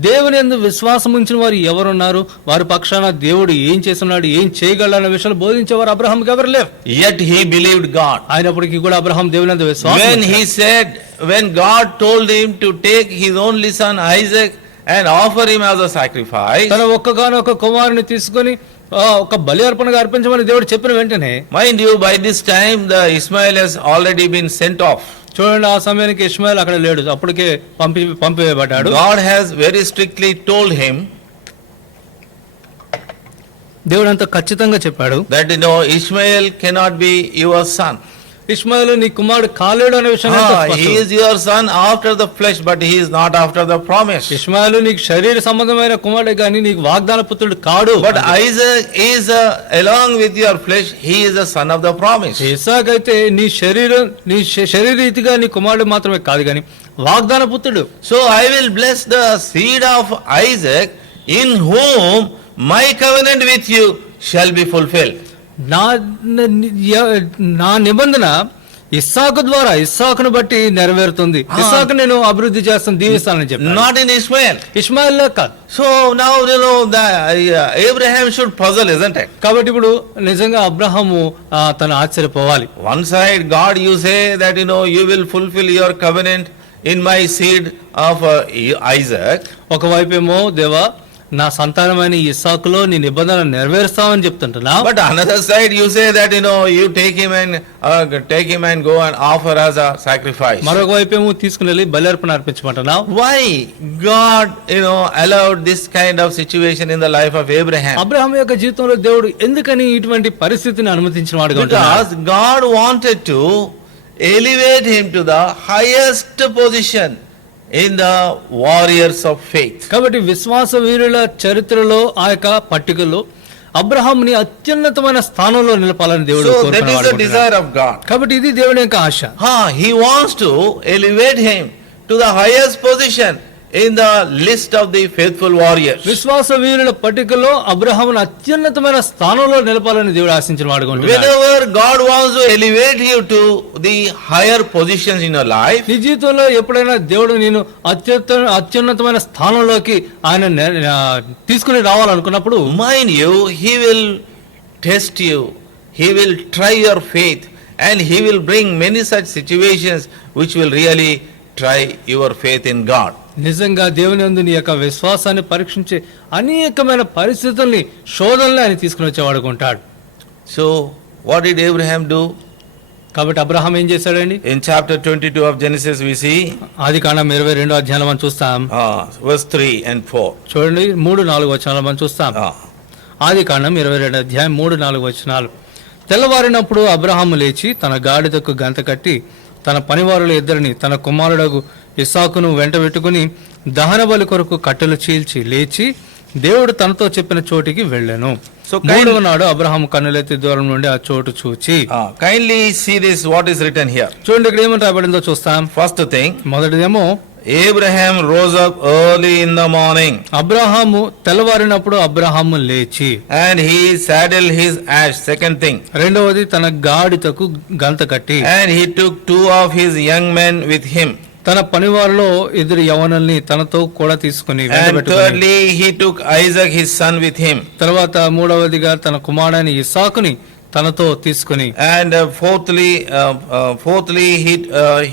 దేవుని యందు విశ్వాసం ఉంచిన వారు ఎవరున్నారు, వారి పక్షాన దేవుడు ఏం చేస్తున్నాడు, ఏం చేయగలన్న విషయాలు బోధించేవారు అబ్రహాంకి ఎవరు లేరు. Yet he believed God. అయినప్పటికీ కూడా అబ్రహాం దేవుని యందు విశ్వాసం When ఉంచాడు. he said, when God told him to take his only son Isaac and offer him as a sacrifice, తన ఒక్కగానొక్క కుమారుని తీసుకొని ఒక బలి అర్పణగా అర్పించమని దేవుడు చెప్పిన వెంటనే, mind you, by this time the Ishmael has already been sent off. చూడండి, ఆ సమయానికి ఇష్మాయిల్ అక్కడ లేడు, అప్పటికే పంపివేయబడ్డాడు. God has very strictly told him దేవుడు అంత ఖచ్చితంగా చెప్పాడు that Ishmael cannot be your son. Ishmael నీ కుమారుడు కాలేడు అనే విషయం ఎంతో He స్పష్టం. is your son after the flesh, but he is not after the promise. Ishmael నీకు శరీర సంబంధమైన కుమారుడే గాని నీకు వాగ్దాన పుత్రుడు కాడు. But Isaac is along with your flesh, he is the son of the promise. ఇస్సాకు అయితే నీ శరీరీతిగా నీ కుమారుడు మాత్రమే కాదు గాని వాగ్దాన పుత్రుడు. So I will bless the seed of Isaac, in whom my covenant with you shall be fulfilled. నా నిబంధన ఇస్సాకు ద్వారా, ఇస్సాకును బట్టి నెరవేరుతుంది. ఇస్సాకు నేను అభివృద్ధి చేస్తాను, దీవిస్తానని చెప్పాను. Not in Ishmael. ఇష్మాయిల్ కాదు. So now Abraham should puzzle, isn't it? కాబట్టి ఇప్పుడు నిజంగా అబ్రహాము తను ఆశ్చర్యపోవాలి. One side God, you say that you will fulfill your covenant in my seed of Isaac. ఒకవైపేమో దేవా నా సంతానమైన ఇస్సాకులో నీ నిబంధన నెరవేరుస్తావని చెప్తుంటున్నా. But another side you say that you take him and go and offer as a sacrifice. మరొక వైపేమో తీసుకుని వెళ్ళి బలి అర్పణ అర్పించమంటున్నా. Why God allowed this kind of situation in the life of Abraham? Abraham యొక్క జీవితంలో దేవుడు ఎందుకని ఇటువంటి పరిస్థితిని అనుమతించిన వాడుగా ఉంటున్నాడు? Because God wanted to elevate him to the highest position in the warriors of faith. కాబట్టి విశ్వాస వీరుల చరిత్రలో ఆ యొక్క పట్టికలో అబ్రహాంని అత్యున్నతమైన స్థానంలో నిలపాలని దేవుడు So that is the desire of God. కాబట్టి ఇది దేవుని యొక్క ఆశ. He wants to elevate him to the highest position in the list of the faithful warriors. విశ్వాస వీరుల పట్టికలో అబ్రహామును అత్యున్నతమైన స్థానంలో నిలపాలని దేవుడు ఆశించిన వాడుగా ఉంటున్నాడు. Whenever God wants to elevate you to the higher positions in your life, నీ జీవితంలో ఎప్పుడైనా దేవుడు నేను అత్యున్నతమైన స్థానంలోకి ఆయన తీసుకుని రావాలనుకున్నప్పుడు, mind you, he will test you, he will try your faith, and he will bring many such situations which will really try your faith in God. నిజంగా దేవుని యందు నీ యొక్క విశ్వాసాన్ని పరీక్షించే అనేకమైన పరిస్థితుల్ని, శోధనల్ని ఆయన తీసుకుని వచ్చేవాడుగా ఉంటాడు. So what did Abraham do? కాబట్టి అబ్రహాం ఏం చేశాడండి? In chapter 22 of Genesis we see ఆదికాండం 22వ అధ్యాయం మనం చూస్తాం. verse 3 and 4. చూడండి 3-4 వచనాలు మనం చూస్తాం. ఆదికాండం 22వ అధ్యాయం 3-4 వచనాలు. తెల్లవారినప్పుడు అబ్రహాము లేచి తన గాడిదకు గంత కట్టి తన పనివారుల ఇద్దరిని తన కుమారుడగు ఇస్సాకును వెంట పెట్టుకుని దహన బలి కొరకు కట్టెలు చీల్చి లేచి దేవుడు తనతో చెప్పిన చోటికి వెళ్ళాను. So మూడవ నాడు అబ్రహాము కన్నులెత్తి దూరం నుండి ఆ చోటు చూచి. Kindly see this, what is written here. చూడండి ఇక్కడ ఏమని రాయబడిందో చూస్తాం. First thing, మొదటిదేమో Abraham rose up early in the morning. Abraham తెల్లవారినప్పుడు Abraham లేచి. And he saddled his ass. Second thing. రెండవది తన గాడిదకు గంత కట్టి. And he took 2 of his young men with him. తన పనివారిలో ఇద్దరు యవనుల్ని తనతో కూడా తీసుకుని. And thirdly, he took Isaac his son with him. తర్వాత మూడవదిగా తన కుమారుడైన ఇస్సాకుని తనతో తీసుకుని. And fourthly,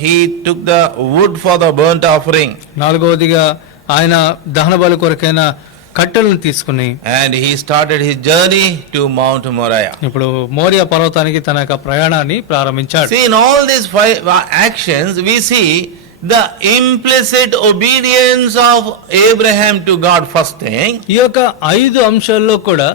he took the wood for the burnt offering. నాలుగవదిగా ఆయన దహన బలి కొరకైన కట్టెలను తీసుకుని. And he started his journey to Mount Moriah. ఇప్పుడు మోరియా పర్వతానికి తన యొక్క ప్రయాణాన్ని ప్రారంభించాడు. See, in all these 5 actions, we see the implicit obedience of Abraham to God. First thing, ఈ యొక్క 5 అంశాల్లో కూడా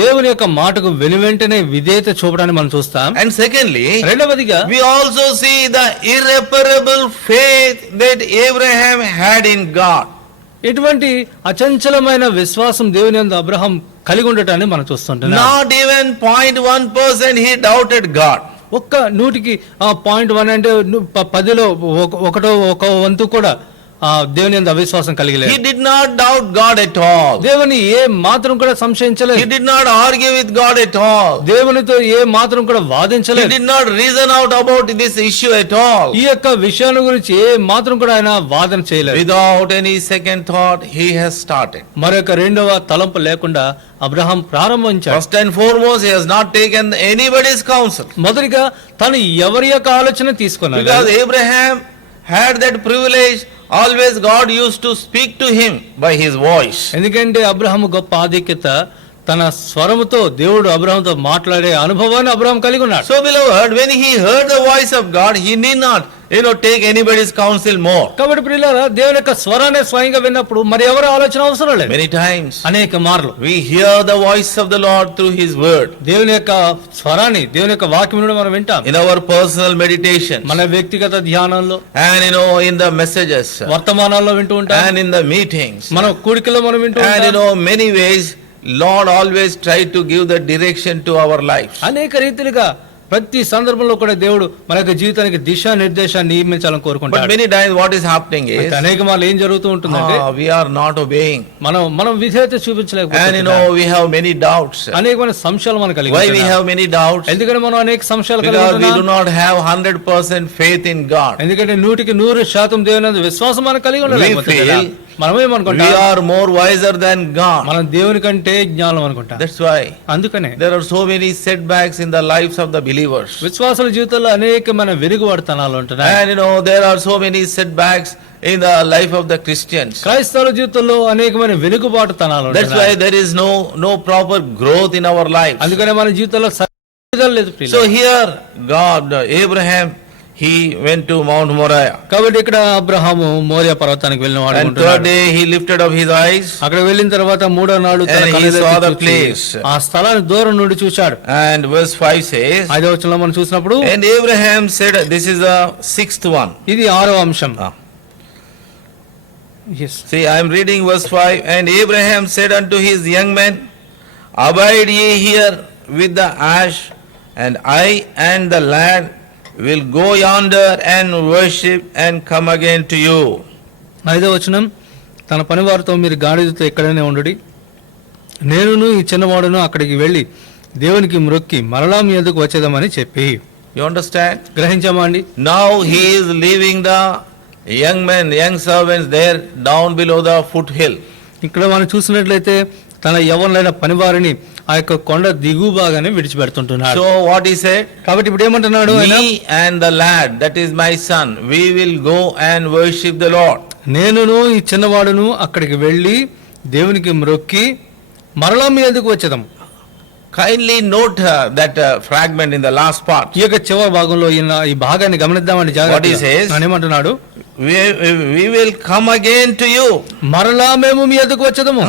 దేవుని యొక్క మాటకు వెనువెంటనే విధేయత చూపడాన్ని మనం చూస్తాం. and secondly, రెండవదిగా we also see the irreparable faith that Abraham had in God. ఇటువంటి అచంచలమైన విశ్వాసం దేవుని యందు అబ్రహాం కలిగి ఉండటాన్ని మనం చూస్తుంటున్నాం. Not even 0.1% he doubted God. ఒక్క 100కి 0.1 అంటే 10లో ఒక వంతు కూడా దేవుని యందు అవిశ్వాసం కలిగి He లేడు. did not doubt God at all. దేవుని ఏ మాత్రం కూడా సంశయించలేదు. He did not argue with God at all. దేవునితో ఏ మాత్రం కూడా He వాదించలేదు. did not reason out about this issue at all. ఈ యొక్క విషయాల గురించి ఏ మాత్రం కూడా ఆయన వాదన చేయలేదు. Without any second thought, he has started. మరొక రెండవ తలంపు లేకుండా అబ్రహాం ప్రారంభించాడు. First and foremost, he has not taken anybody's counsel. మొదటిగా తను ఎవరి యొక్క ఆలోచన తీసుకున్నాడు. Because Abraham had that privilege, always God used to speak to him by his voice. ఎందుకంటే అబ్రహాము గొప్ప ఆధిక్యత, తన స్వరముతో దేవుడు అబ్రహాంతో మాట్లాడే అనుభవాన్ని అబ్రహాం కలిగి ఉన్నాడు. So beloved, when he heard the voice of God, he need not, take anybody's counsel more. కాబట్టి ప్రియులారా, దేవుని యొక్క స్వరాన్ని స్వయంగా విన్నప్పుడు మరి ఎవరి ఆలోచన అవసరం లేదు. Many times అనేక మార్లు we hear the voice of the Lord through his word. దేవుని యొక్క స్వరాన్ని, దేవుని యొక్క వాక్యం నుండి మనం వింటాం. In our personal meditation, మన వ్యక్తిగత ధ్యానంలో, and in the messages, వర్తమానాల్లో వింటూ ఉంటాం. and in the meetings, మన కూడికలో మనం వింటూ and ఉంటాం. many ways, Lord always try to give the direction to our lives. అనేక రీతిలుగా ప్రతి సందర్భంలో కూడా దేవుడు మన యొక్క జీవితానికి దిశా నిర్దేశాన్ని నియమించాలని But కోరుకుంటాడు. many times what is happening is, అనేక మార్లు ఏం జరుగుతూ ఉంటుందంటే we are not obeying, మనం విధేయత and చూపించలేకపోతున్నాం. we have many doubts. అనేకమైన సంశయాలు మనకు కలిగి Why we ఉంటున్నాం. have many doubts? ఎందుకంటే మనం అనేక సంశయాలు కలిగి Because we do ఉంటున్నాం. not have 100% faith in God. ఎందుకంటే 100% దేవుని యందు విశ్వాసం మనకు కలిగి We ఉండలేకపోతున్నాం. feel మనం We ఏమనుకుంటాం? are more wiser than God. మనం దేవుని కంటే జ్ఞానం అనుకుంటాం. That's why అందుకనే there are so many setbacks in the lives of the believers. విశ్వాసుల జీవితంలో అనేకమైన వెనుకబడతనాలు ఉంటున్నాయి. And there are so many setbacks in the life of the Christians. క్రైస్తవుల జీవితంలో అనేకమైన వెనుకబాటుతనాలు That's ఉంటున్నాయి. why there is no proper growth in our lives. అందుకనే మన జీవితంలో సరిగా లేదు ప్రియులారా. So here God, Abraham, he went to Mount Moriah. కాబట్టి ఇక్కడ అబ్రహాము మోరియా పర్వతానికి వెళ్ళిన వాడు And third ఉంటున్నాడు. day he lifted up his eyes అక్కడ వెళ్ళిన తర్వాత మూడో నాడు తన And he కన్నులెత్తి saw the చూచి place. ఆ స్థలాన్ని దూరం నుండి చూశాడు. and verse 5 says, 5వ వచనంలో మనం చూసినప్పుడు and Abraham said, this is the sixth one. ఇది 6వ అంశం. Ah. Yes. See, I am reading verse 5. And Abraham said unto his young men, abide ye here with the ash, and I and the lad will go yonder and worship and come again to you. 5వ వచనం, తన పనివారితో మీరు గాడిదతో ఇక్కడనే ఉండుడి, నేనును ఈ చిన్నవాడును అక్కడికి వెళ్ళి దేవునికి మ్రొక్కి మరలా మీ ఎదుకు వచ్చేదామని చెప్పి. You understand? గ్రహించామా అండి? Now he is leaving the young men, young servants there down below the foothill. ఇక్కడ మనం చూసినట్లయితే తన యవ్వనులైన పనివారిని ఆ యొక్క కొండ దిగువ భాగాన్ని విడిచిపెడుతుంటున్నాడు. So what he said? కాబట్టి ఇప్పుడు ఏమంటున్నాడు ఆయన? Me and the lad, that is my son, we will go and worship the Lord. నేనును ఈ చిన్నవాడును అక్కడికి వెళ్ళి దేవునికి మ్రొక్కి మరలా మీ ఎదుకు వచ్చేదాం. Kindly note that fragment in the last part. ఈ యొక్క చివరి భాగంలో ఈ భాగాన్ని గమనిద్దామండి What he says? జాగ్రత్తగా. ఏమంటున్నాడు? We will come again to you. మరలా మేము మీ ఎదుకు వచ్చేదాము.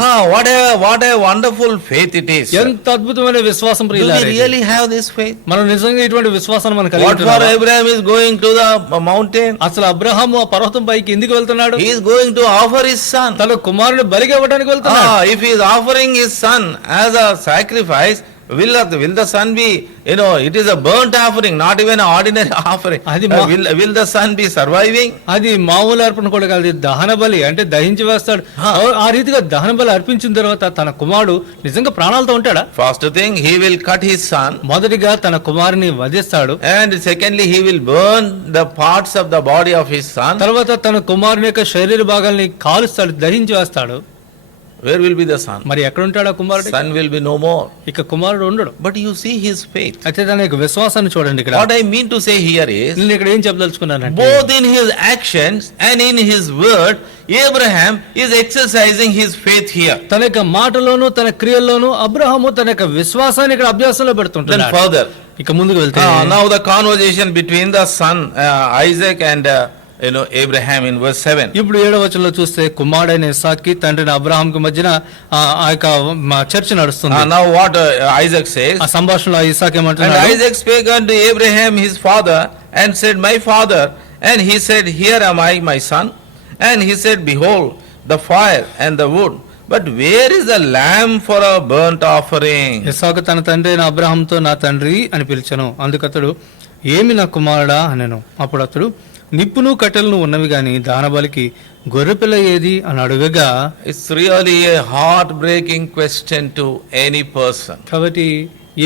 What a wonderful faith it is. ఎంత అద్భుతమైన విశ్వాసం Do we ప్రియులారా ఇది. really have this faith? మనం నిజంగా ఇటువంటి విశ్వాసాన్ని మనం కలిగి What for ఉంటున్నామా? Abraham is going to the mountain? అసలు అబ్రహాము ఆ పర్వతం పైకి ఎందుకు వెళ్తున్నాడు? He is going to offer his son. తన కుమారుని బలిగా ఇవ్వడానికి వెళ్తున్నాడు. If he is offering his son as a sacrifice, will the son be, it is a burnt offering, not even an ordinary offering. అది Will the son be surviving? అది మామూలు అర్పణ కూడా కాదు, ఇది దహన బలి, అంటే దహించి వేస్తాడు. ఆ రీతిగా దహన బలి అర్పించిన తర్వాత తన కుమారుడు నిజంగా ప్రాణాలతో ఉంటాడా? First thing, he will cut his son. మొదటిగా తన కుమారుని వధిస్తాడు. And secondly, he will burn the parts of the body of his son. తర్వాత తన కుమారుని యొక్క శరీర భాగాల్ని కాలుస్తాడు, దహించి వేస్తాడు. Where will be the son? మరి ఎక్కడ ఉంటాడు ఆ కుమారుడు? Son will be no more. ఇక కుమారుడు ఉండడు. But you see his faith. అయితే తన యొక్క విశ్వాసాన్ని చూడండి ఇక్కడ. What I mean to say here is, నేను ఇక్కడ ఏం చెప్పదలుచుకున్నానంటే, both in his actions and in his word, Abraham is exercising his faith here. తన యొక్క మాటలోను తన క్రియల్లోను అబ్రహాము తన యొక్క విశ్వాసాన్ని ఇక్కడ అభ్యాసంలో Then పెడుతుంటాడు. further, ఇక ముందుకు వెళ్తే now the conversation between the son Isaac and Abraham in verse 7. ఇప్పుడు 7వ వచనంలో చూస్తే కుమారుడైన ఇస్సాకి తండ్రిని అబ్రహాంకి మధ్యన ఆ యొక్క చర్చ నడుస్తుంది. Now what Isaac says, ఆ సంభాషణలో ఇస్సాకు and ఏమంటున్నాడు? Isaac spake unto Abraham his father and said, my father. And he said, here am I, my son. And he said, behold the fire and the wood, but where is the lamb for a burnt offering? ఇస్సాకు తన తండ్రి అయిన అబ్రహాంతో నా తండ్రి అని పిలిచెను. అందుకతడు ఏమి నా కుమారుడా అనెను. అప్పుడు అతడు నిప్పును కట్టెలను ఉన్నవి గాని దానబలికి గొర్రెపిల్ల ఏది అని అడగగా, It's really a heartbreaking question to any person. కాబట్టి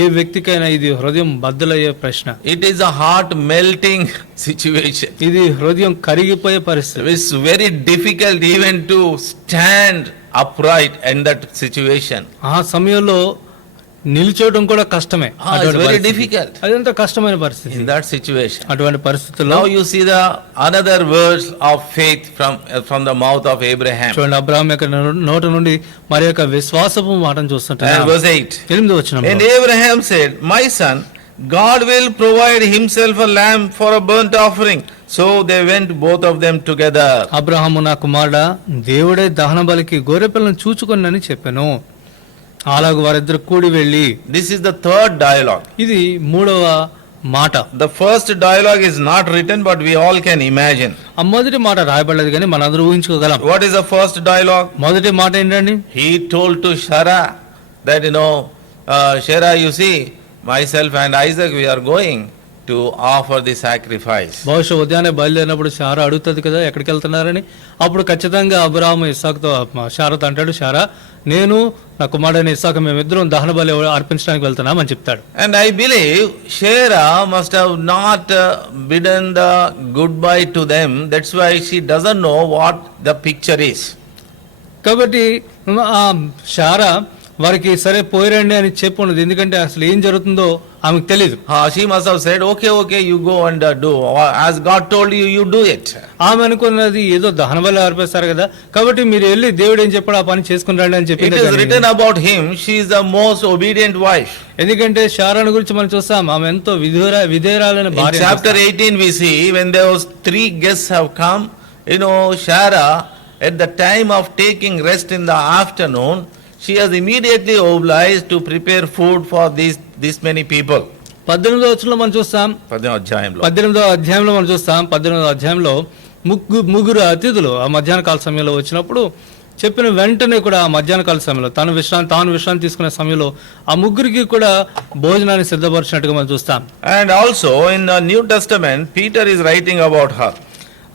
ఏ వ్యక్తికైనా ఇది హృదయం బద్దలయ్యే ప్రశ్న. It is a heart melting situation. ఇది హృదయం కరిగిపోయే పరిస్థితి. It's very difficult even to stand upright in that situation. ఆ సమయంలో నిల్చోవడం కూడా కష్టమే. It's అటువంటి very పరిస్థితి. difficult అదంతా కష్టమైన పరిస్థితి. in that situation. అటువంటి పరిస్థితుల్లో Now you see the another words of faith from the mouth of Abraham. చూడండి, అబ్రాహాం యొక్క నోట నుండి మరి యొక్క విశ్వాసపు మాటను And చూస్తుంటాం. verse 8. 8వ వచనంలో, And Abraham said, "My son, God will provide himself a lamb for a burnt offering." So they went both of them together. Abraham నా కుమారుడా, దేవుడే దహన బలికి గొర్రెపిల్లను చూచుకొనని చెప్పాను. అలాగ వారిద్దరు కూడి వెళ్ళి, This is the third dialogue. ఇది మూడవ మాట. The first dialogue is not written, but we all can imagine. ఆ మొదటి మాట రాయబడలేదు కానీ మనందరూ ఊహించుకోగలం. What is the first dialogue? మొదటి మాట ఏంటండి? He told to Sarah that, Sarah, you see, myself and Isaac, we are going to offer the sacrifice. బహుశా ఉదయాన్నే బయలుదేరినప్పుడు శారా అడుగుతుంది కదా ఎక్కడికి వెళ్తున్నారని. అప్పుడు ఖచ్చితంగా అబ్రాహాము ఇస్సాకుతో శారాతో అంటాడు, శారా, నేను నా కుమారుడైన ఇస్సాకు మేమిద్దరం దహన బలి అర్పించడానికి వెళ్తున్నామని చెప్తాడు. And I believe Sarah must have not bidden the goodbye to them. That's why she doesn't know what the picture is. కాబట్టి ఆ శారా వారికి సరే పోయిరండి అని చెప్పి ఉండదు, ఎందుకంటే అసలు ఏం జరుగుతుందో ఆమెకు తెలియదు. She must have said, okay, you go and do. As God told you, you do it. ఆమె అనుకున్నది ఏదో దహన బలి అర్పిస్తారు కదా, కాబట్టి మీరు వెళ్ళి దేవుడు ఏం చెప్పాడు ఆ పని చేసుకుని రండి అని It చెప్పింది. is written about him, she is the most obedient wife. ఎందుకంటే శారాను గురించి మనం చూస్తాం, ఆమె ఎంతో విధేయురాలైన In భార్య. chapter 18 we see when there was 3 guests have come, Sarah at the time of taking rest in the afternoon, she has immediately obliged to prepare food for these many people. 18వ వచనంలో మనం చూస్తాం, 18వ అధ్యాయంలో మనం చూస్తాం, 18వ అధ్యాయంలో ముగ్గురు అతిథులు ఆ మధ్యాహ్న కాల సమయంలో వచ్చినప్పుడు చెప్పిన వెంటనే కూడా ఆ మధ్యాహ్న కాల సమయంలో తాను విశ్రాంతి తీసుకునే సమయంలో ఆ ముగ్గురికి కూడా భోజనాన్ని సిద్ధపరిచినట్టుగా మనం చూస్తాం. And also in the New Testament, Peter is writing about her.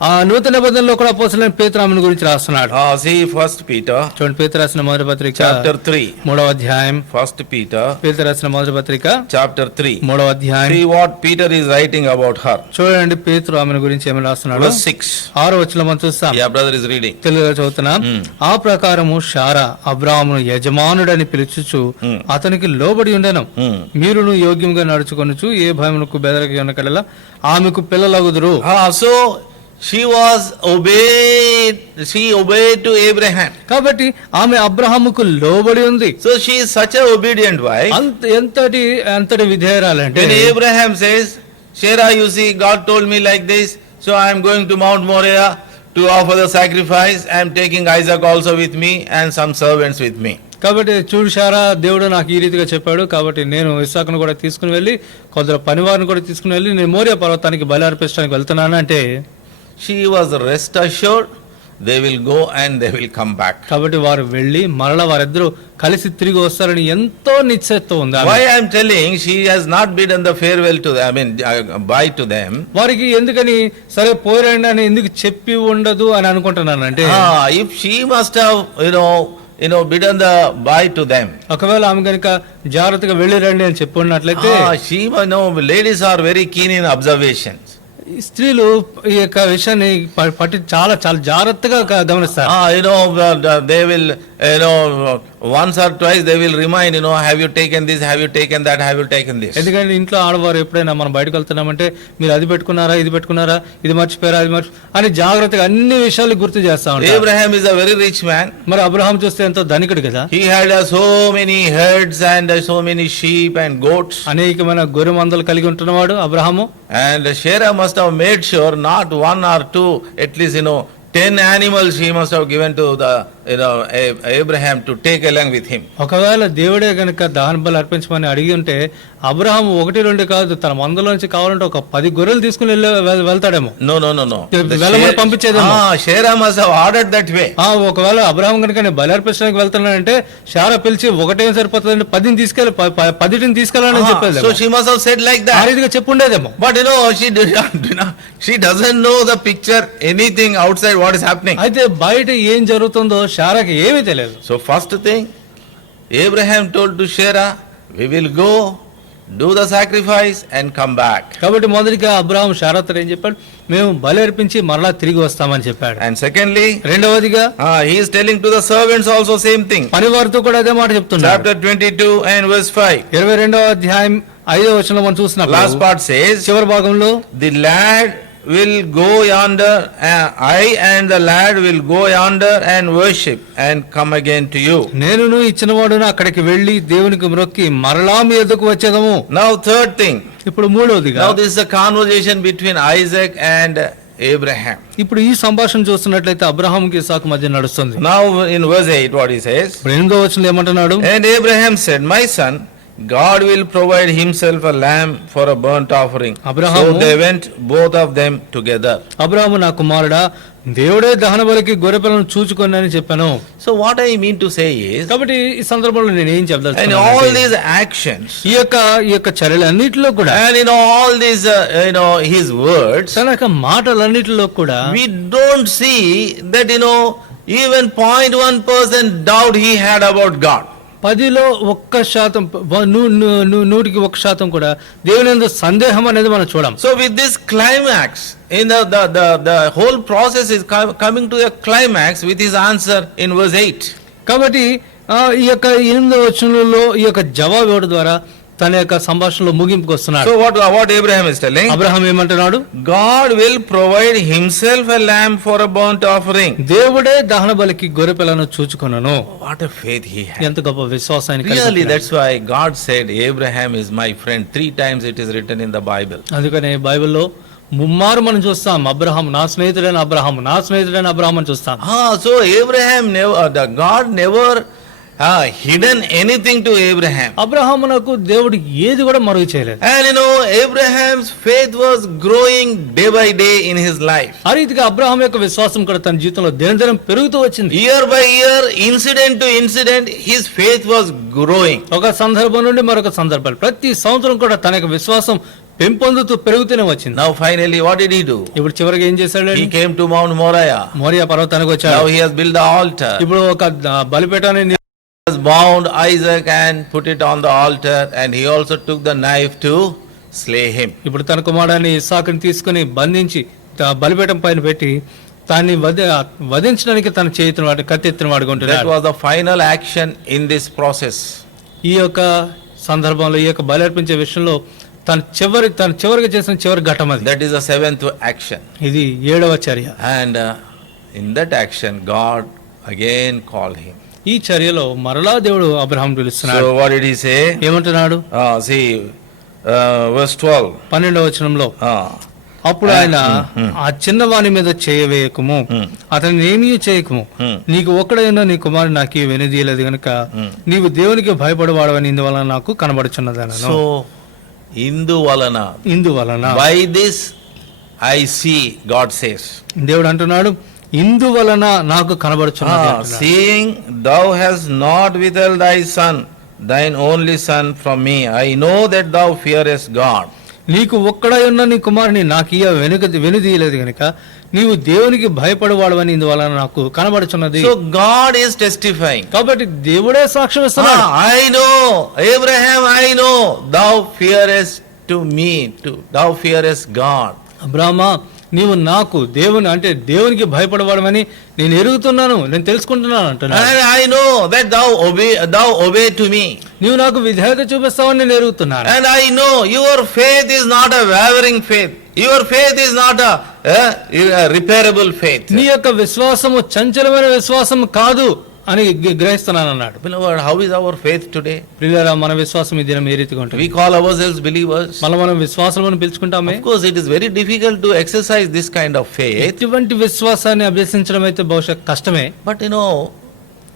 ఆ నూతన నిబంధనలో కూడా అపోస్తలుడైన పేతురు ఆమెను గురించి రాస్తున్నాడు. See 1 Peter చూడండి, పేతురు రాసిన మొదటి పత్రిక chapter 3. 3వ అధ్యాయం. 1 Peter పేతురు రాసిన మొదటి పత్రిక chapter 3. 3వ అధ్యాయం. See what Peter is writing about her. చూడండి పేతురు ఆమెను గురించి ఏమని రాస్తున్నాడు. Verse 6. 6వ వచనంలో మనం చూస్తాం. Yeah, brother is reading. తెలుగులో చదువుతున్నాం. ఆ ప్రకారము శారా అబ్రాహామును యజమానుడని పిలుచుచు అతనికి లోబడి ఉండెను. మీరును యోగ్యంగా నడుచుకొనుచు ఏ భయమునకు బెదరక ఉన్నకడలా ఆమెకు పిల్లలగుదురు. So she obeyed to Abraham. కాబట్టి ఆమె అబ్రహాముకు లోబడి ఉంది. So she is such a obedient wife. ఎంతటి విధేయురాలంటే, When Abraham says, Sarah, you see, God told me like this, so I am going to Mount Moriah to offer the sacrifice. I am taking Isaac also with me and some servants with me. కాబట్టి చూడు శారా, దేవుడు నాకు ఈ రీతిగా చెప్పాడు, కాబట్టి నేను ఇస్సాకును కూడా తీసుకుని వెళ్ళి కొందరు పనివారిని కూడా తీసుకుని వెళ్ళి నేను మోరియా పర్వతానికి బలి అర్పించడానికి వెళ్తున్నాను అంటే, She was rest assured they will go and they will come back. కాబట్టి వారు వెళ్ళి మరలా వారిద్దరూ కలిసి తిరిగి వస్తారని ఎంతో నిశ్చయత ఉంది. Why I am telling, she has not bidden the farewell to them, bye to them. వారికి ఎందుకని సరే పోయిరండి అని ఎందుకు చెప్పి ఉండదు అని అనుకుంటున్నాను అంటే, if she must have bidden the bye to them. ఒకవేళ ఆమె కనుక జాగ్రత్తగా వెళ్ళి రండి అని చెప్పి ఉన్నట్లయితే, ladies are very keen in observations. ఈ స్త్రీలు ఈ యొక్క విషయాన్ని పట్టి చాలా చాలా జాగ్రత్తగా గమనిస్తారు. They will, once or twice they will remind, have you taken this, have you taken that, have you taken this. ఎందుకంటే ఇంట్లో ఆడవారు ఎప్పుడైనా మనం బయటకు వెళ్తున్నామంటే మీరు అది పెట్టుకున్నారా, ఇది పెట్టుకున్నారా, ఇది మర్చిపోయారా, అది అని జాగ్రత్తగా అన్ని విషయాలు గుర్తు చేస్తా ఉంటారు. Abraham is a very rich man. మరి అబ్రహాం చూస్తే ఎంతో ధనికుడు కదా. He had so many herds and so many sheep and goats. అనేకమైన గొర్రె మందలు కలిగి ఉంటున్నవాడు Abraham. And Sarah must have made sure not 1 or 2, at least 10 animals she must have given to the Abraham to take along with him. ఒకవేళ దేవుడే గనుక దహన బలి అర్పించమని అడిగి ఉంటే అబ్రహాం 1-2 కాదు, తన మందలో నుంచి కావాలంటే ఒక 10 గొర్రెలు తీసుకుని వెళ్తాడేమో. No. వెళ్ళమని పంపించేదేమో. Sarah must have ordered that way. ఒకవేళ అబ్రహాం కనుక నేను బలి అర్పించడానికి వెళ్తున్నానంటే షారా పిలిచి ఒకటేం సరిపోతుందంటే 10ని తీసుకెళ్ళి 10ని తీసుకెళ్ళాలని చెప్పేది. So she must have said like ఆ that. రీతిగా చెప్పుండేదేమో. But she doesn't know the picture, anything outside what is happening. అయితే బయట ఏం జరుగుతుందో షారాకి ఏమీ తెలియదు. So first thing, Abraham told to Sarah, we will go, do the sacrifice and come back. కాబట్టి మొదటిగా అబ్రహాం షారాతో ఏం చెప్పాడు, మేము బలి అర్పించి మరలా తిరిగి వస్తామని చెప్పాడు. And secondly, రెండవదిగా he is telling to the servants also same thing. పనివారితో కూడా అదే మాట చెప్తున్నాడు. Chapter 22 and verse 5. 22వ అధ్యాయం 5వ వచనంలో మనం చూసినప్పుడు Last part says, చివరి భాగంలో the lad will go yonder, I and the lad will go yonder and worship and come again to you. నేనును ఇచ్చినవాడును అక్కడికి వెళ్లి దేవునికి మ్రొక్కి మరలా మీ ఎద్దుకు వచ్చేదము. Now third thing, ఇప్పుడు మూడవదిగా now this is a conversation between Isaac and Abraham. ఇప్పుడు ఈ సంభాషణ చూస్తున్నట్లయితే అబ్రహాంకి ఇస్సాకు మధ్య నడుస్తుంది. Now in verse 8 what he says, ఇప్పుడు 8వ వచనంలో ఏమంటున్నాడు, and Abraham said, my son, God will provide himself a lamb for a burnt offering. Abraham- So they went both of them together. Abraham నా కుమారుడా, దేవుడే దహన బలికి గొర్రెపిల్లను చూచుకొని అని చెప్పాను. So what I mean to say is, కాబట్టి ఈ సందర్భంలో నేను ఏం in చెప్తాను, all these actions, ఈ యొక్క చర్యలన్నిటిలో కూడా and in all these his words, తన యొక్క మాటలన్నిటిలో కూడా we don't see that even 0.1% doubt he had about God. 10లో 1% 100% కూడా దేవుని యందు సందేహం అనేది మనం చూడం. So with this climax, in the whole process is coming to a climax with his answer in verse 8. కాబట్టి ఈ యొక్క 8వ వచనంలో ఈ యొక్క జవాబు ఇవ్వడం ద్వారా తన యొక్క సంభాషణలో ముగింపుకు వస్తున్నాడు. So what Abraham is telling? Abraham ఏమంటున్నాడు, God will provide himself a lamb for a burnt offering. దేవుడే దహన బలికి గొర్రెపిల్లను చూచుకొనును. What a faith he had. ఎంత గొప్ప విశ్వాసాన్ని కలిగి Really, ఉన్నాడు. that's why God said Abraham is my friend. 3 times it is written in the Bible. అందుకనే బైబిల్లో ముమ్మారు మనం చూస్తాం, అబ్రహాం నా స్నేహితుడైన అబ్రహాం, నా స్నేహితుడైన అబ్రహాం అని చూస్తాం. So Abraham God never hidden anything to Abraham. అబ్రహామునకు దేవుడు ఏది కూడా మరుగు చేయలేదు. And Abraham's faith was growing day by day in his life. ఆ రీతిగా అబ్రహాం యొక్క విశ్వాసం కూడా తన జీవితంలో దినదినం పెరుగుతూ వచ్చింది. Year by year, incident to incident, his faith was growing. ఒక సందర్భం నుండి మరొక సందర్భం ప్రతి సంవత్సరం కూడా తన యొక్క విశ్వాసం పెంపొందుతూ పెరుగుతూనే వచ్చింది. Now finally what did he do? ఇప్పుడు చివరికి ఏం చేశాడు? He came to Mount Moriah. Morya పర్వతానికి Now వచ్చాడు. he has built the altar. ఇప్పుడు ఒక బలిపీఠాన్ని He has bound Isaac and put it on the altar, and he also took the knife to slay him. ఇప్పుడు తన కుమారుడిని ఇస్సాకుని తీసుకుని బంధించి బలిపీఠం పైన పెట్టి తాన్ని వధించడానికి తన చేతిని వాడు కత్తెత్తిన వాడుగా That ఉంటున్నాడు. was the final action in this process. ఈ యొక్క సందర్భంలో ఈ యొక్క బలి అర్పించే విషయంలో తన చివరిగా చేసిన చివరి ఘట్టం అది. That is the 7th action. ఇది 7వ చర్య. And in that action, God again called him. ఈ చర్యలో మరలా దేవుడు అబ్రహాం పిలుస్తున్నాడు. So what did he say? ఏమంటున్నాడు? See, verse 12. 12వ వచనంలో అప్పుడు ఆయన ఆ చిన్నవాని మీద చేయవేయకము, అతన్ని ఏమీ చేయకము, నీకు ఒక్కడైనా నీ కుమారుడు నాకు వెనుదీయలేదు గనుక నీవు దేవునికి భయపడవాడవని ఇందువలన నాకు కనబడుచున్నదనను. So ఇందువలన, by this I see, God says. దేవుడు అంటున్నాడు, ఇందువలన నాకు కనబడుచున్నది అంటున్నాడు. Seeing thou hast not withheld thy son, thine only son from me, I know that thou fearest God. నీకు ఒక్కడై ఉన్న నీ కుమారుని నాకు వెనుదీయలేదు గనుక నీవు దేవునికి భయపడవాడవని ఇందువలన నాకు కనబడుచున్నది. So God is testifying. కాబట్టి దేవుడే సాక్ష్యం ఇస్తున్నాడు. I know, Abraham, I know, thou fearest to me, thou fearest God. అబ్రామా, నీవు నాకు దేవునికి భయపడవాడమని నేను ఎరుగుతున్నాను, నేను తెలుసుకుంటున్నాను అంటున్నాను. And I know that thou obey to me. నీవు నాకు విధేయత చూపిస్తావని నేను ఎరుగుతున్నాను. And I know your faith is not a wavering faith. Your faith is not a repairable faith. నీ యొక్క విశ్వాసము చంచలమైన విశ్వాసం కాదు అని గ్రహిస్తున్నాను అన్నాడు. Beloved, how is our faith today? ప్రియులారా, మన విశ్వాసం ఈ దినం ఏ రీతిగా ఉంటుంది? We call ourselves believers. మనం విశ్వాసాలను పిలుచుకుంటామే. Of course, it is very difficult to exercise this kind of faith. ఇటువంటి విశ్వాసాన్ని అభ్యసించడం అయితే బహుశా కష్టమే. But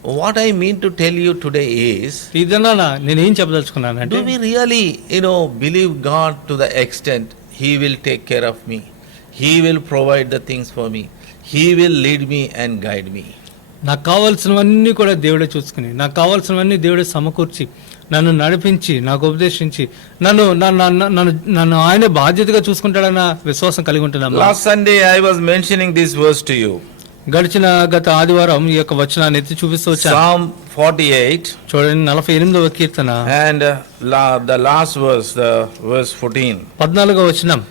what I mean to tell you today is, ఇదన్నా నేనేం చెప్పదలుచుకున్నానంటే, do we really, believe God to the extent He will take care of me? He will provide the things for me. He will lead me and guide me. నాకు కావాల్సినవన్నీ కూడా దేవుడే చూసుకుని, నాకు కావాల్సినవన్నీ దేవుడే సమకూర్చి, నన్ను నడిపించి, నాకు ఉపదేశించి, నన్ను ఆయనే బాధ్యతగా చూసుకుంటాడన్న విశ్వాసం కలిగి ఉంటున్నాను. Last Sunday I was mentioning this verse to you. గత ఆదివారం ఈ యొక్క వచనాన్ని ఎత్తి చూపిస్తూ వచ్చాను. Psalm 48. చూడండి, 48వ కీర్తన And the last verse, the verse 14. 14వ వచనం.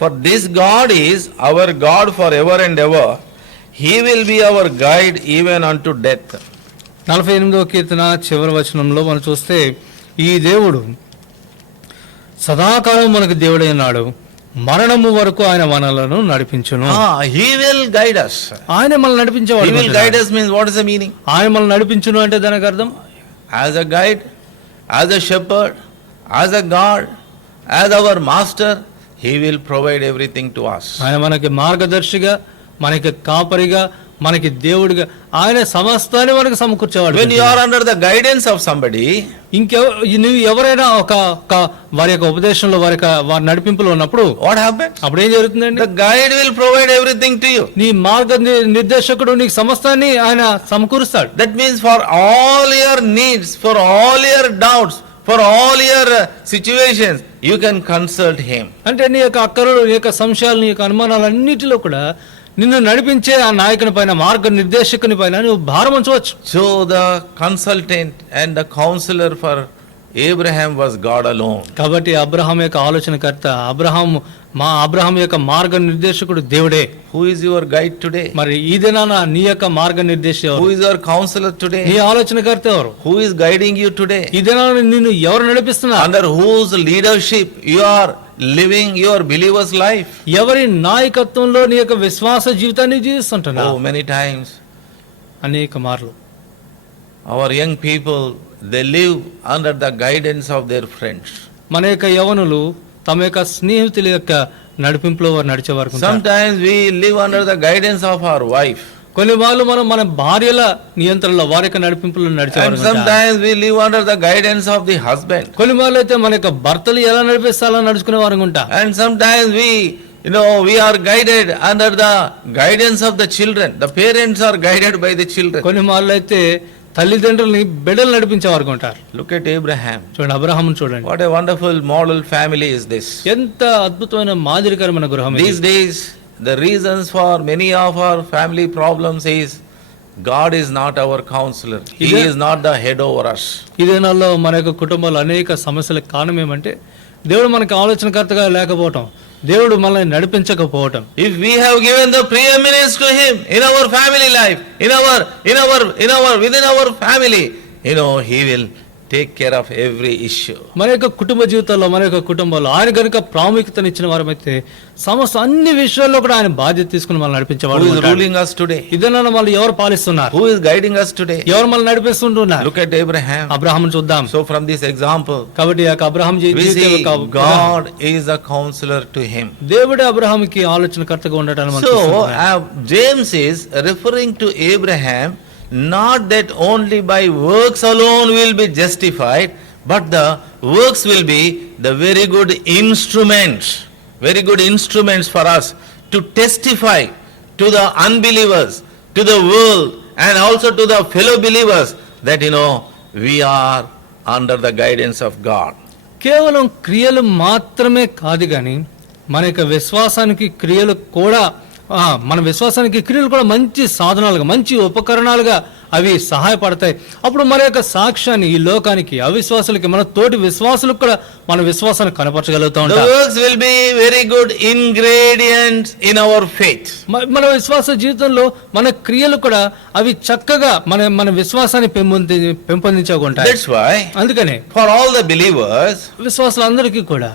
For this God is our God forever and ever. He will be our guide even unto death. 48వ కీర్తన చివరి వచనంలో మనం చూస్తే, ఈ దేవుడు సదాకాలం మనకు దేవుడై ఉన్నాడు, మరణము వరకు ఆయన మనలను నడిపించును. He will guide us. ఆయన మనల్ని నడిపించేవాడు. He will guide us means what is the meaning? ఆయన మనల్ని నడిపించును అంటే దానికి అర్థం, As a guide, as a shepherd, as a God, as our master, He will provide everything to us. ఆయన మనకి మార్గదర్శిగా, మనకి కాపరిగా, మనకి దేవుడిగా ఆయన సమస్తాన్ని మనకు సమకూర్చేవాడు. When you are under the guidance of somebody, నువ్వు ఎవరైనా ఒక వారి యొక్క ఉపదేశంలో, వారి నడిపింపులో ఉన్నప్పుడు what happens? అప్పుడు ఏం జరుగుతుందండి? The guide will provide everything to you. నీ మార్గ నిర్దేశకుడు నీకు సమస్తాన్ని ఆయన సమకూరుస్తాడు. That means for all your needs, for all your doubts, for all your situations, you can consult Him. అంటే నీ యొక్క అక్కరలు, నీ యొక్క సంశయాలు, నీ యొక్క అనుమానాలు అన్నిటిలో కూడా నిన్ను నడిపించే ఆ నాయకుని పైన, మార్గ నిర్దేశకుని పైన నువ్వు భారం ఉంచవచ్చు. So the consultant and the counselor for Abraham was God alone. కాబట్టి అబ్రహాం యొక్క ఆలోచనకర్త, అబ్రహాం యొక్క మార్గ నిర్దేశకుడు దేవుడే. Who is your guide today? మరి ఈ దినాన నీ యొక్క మార్గ నిర్దేశం, Who is your counselor today? నీ ఆలోచనకర్త ఎవరు? Who is guiding you today? ఈ దినాన నిన్ను ఎవరు నడిపిస్తున్నారు? Under whose leadership you are living your believer's life? ఎవరి నాయకత్వంలో నీ యొక్క విశ్వాస జీవితాన్ని జీవిస్తుంటున్నావు? Many times అనేక మార్లు our young people, they live under the guidance of their friends. మన యొక్క యవనులు తమ యొక్క స్నేహితుల యొక్క నడిపింపులో వారు నడిచేవారు. Sometimes we live under the guidance of our wife. కొన్ని వాళ్ళు మన భార్యల నియంత్రణలో, వారి యొక్క నడిపింపులో And నడిచేవారు. sometimes we live under the guidance of the husband. కొన్ని వాళ్ళు అయితే మన యొక్క భర్తలు ఎలా నడిపిస్తారో నడుచుకునే వారు ఉంటా. And sometimes we are guided under the guidance of the children. The parents are guided by the children. కొన్ని వాళ్ళు అయితే తల్లిదండ్రులని బిడ్డలు నడిపించేవారు ఉంటారు. Look at Abraham. చూడండి, అబ్రహామును చూడండి. What a wonderful model family is this. ఎంత అద్భుతమైన మాదిరికరమైన గృహం ఇది. These days, the reasons for many of our family problems is God is not our counselor. He is not the head over us. ఈ దినాల్లో మన యొక్క కుటుంబాలు అనేక సమస్యలకు కారణం ఏమంటే, దేవుడు మనకు ఆలోచనకర్తగా లేకపోవటం, దేవుడు మనల్ని నడిపించకపోవటం. If we have given the preeminence to Him in our family life, within our family, He will take care of every issue. మన యొక్క కుటుంబ జీవితాల్లో, మన యొక్క కుటుంబాల్లో ఆయన గనుక ప్రాముఖ్యతనిచ్చిన వారమైతే సమస్త అన్ని విషయాల్లో కూడా ఆయన బాధ్యత తీసుకుని మనల్ని నడిపించేవాడు. Who is ruling us today? ఇదన్నా వాళ్ళు ఎవరు పాలిస్తున్నారు? Who is guiding us today? ఎవరు మనల్ని నడిపిస్తుంటున్నారు? Look at Abraham. అబ్రహామును చూద్దాం. So from this example, కాబట్టి ఆ Abraham we see God is a counselor to him. దేవుడే అబ్రహాముకి ఆలోచనకర్తగా ఉండటాన్ని మనం చూస్తున్నాం. So James is referring to Abraham, not that only by works alone will be justified, but the works will be the very good instruments for us to testify to the unbelievers, to the world, and also to the fellow believers that we are under the guidance of God. కేవలం క్రియలు మాత్రమే కాదు కానీ మన యొక్క విశ్వాసానికి క్రియలు కూడా, మన విశ్వాసానికి క్రియలు కూడా మంచి సాధనాలుగా, మంచి ఉపకరణాలుగా అవి సహాయపడతాయి. అప్పుడు మన యొక్క సాక్ష్యాన్ని ఈ లోకానికి, అవిశ్వాసులకి, మన తోటి విశ్వాసులకు కూడా మన విశ్వాసాన్ని కనపరచగలుగుతా ఉంటాం. The works will be very good ingredients in our faith. మన విశ్వాస జీవితంలో మన క్రియలు కూడా అవి చక్కగా మన విశ్వాసాన్ని పెంపొందించుకుంటాయి. That's why అందుకనే for all the believers, విశ్వాసులందరికీ కూడా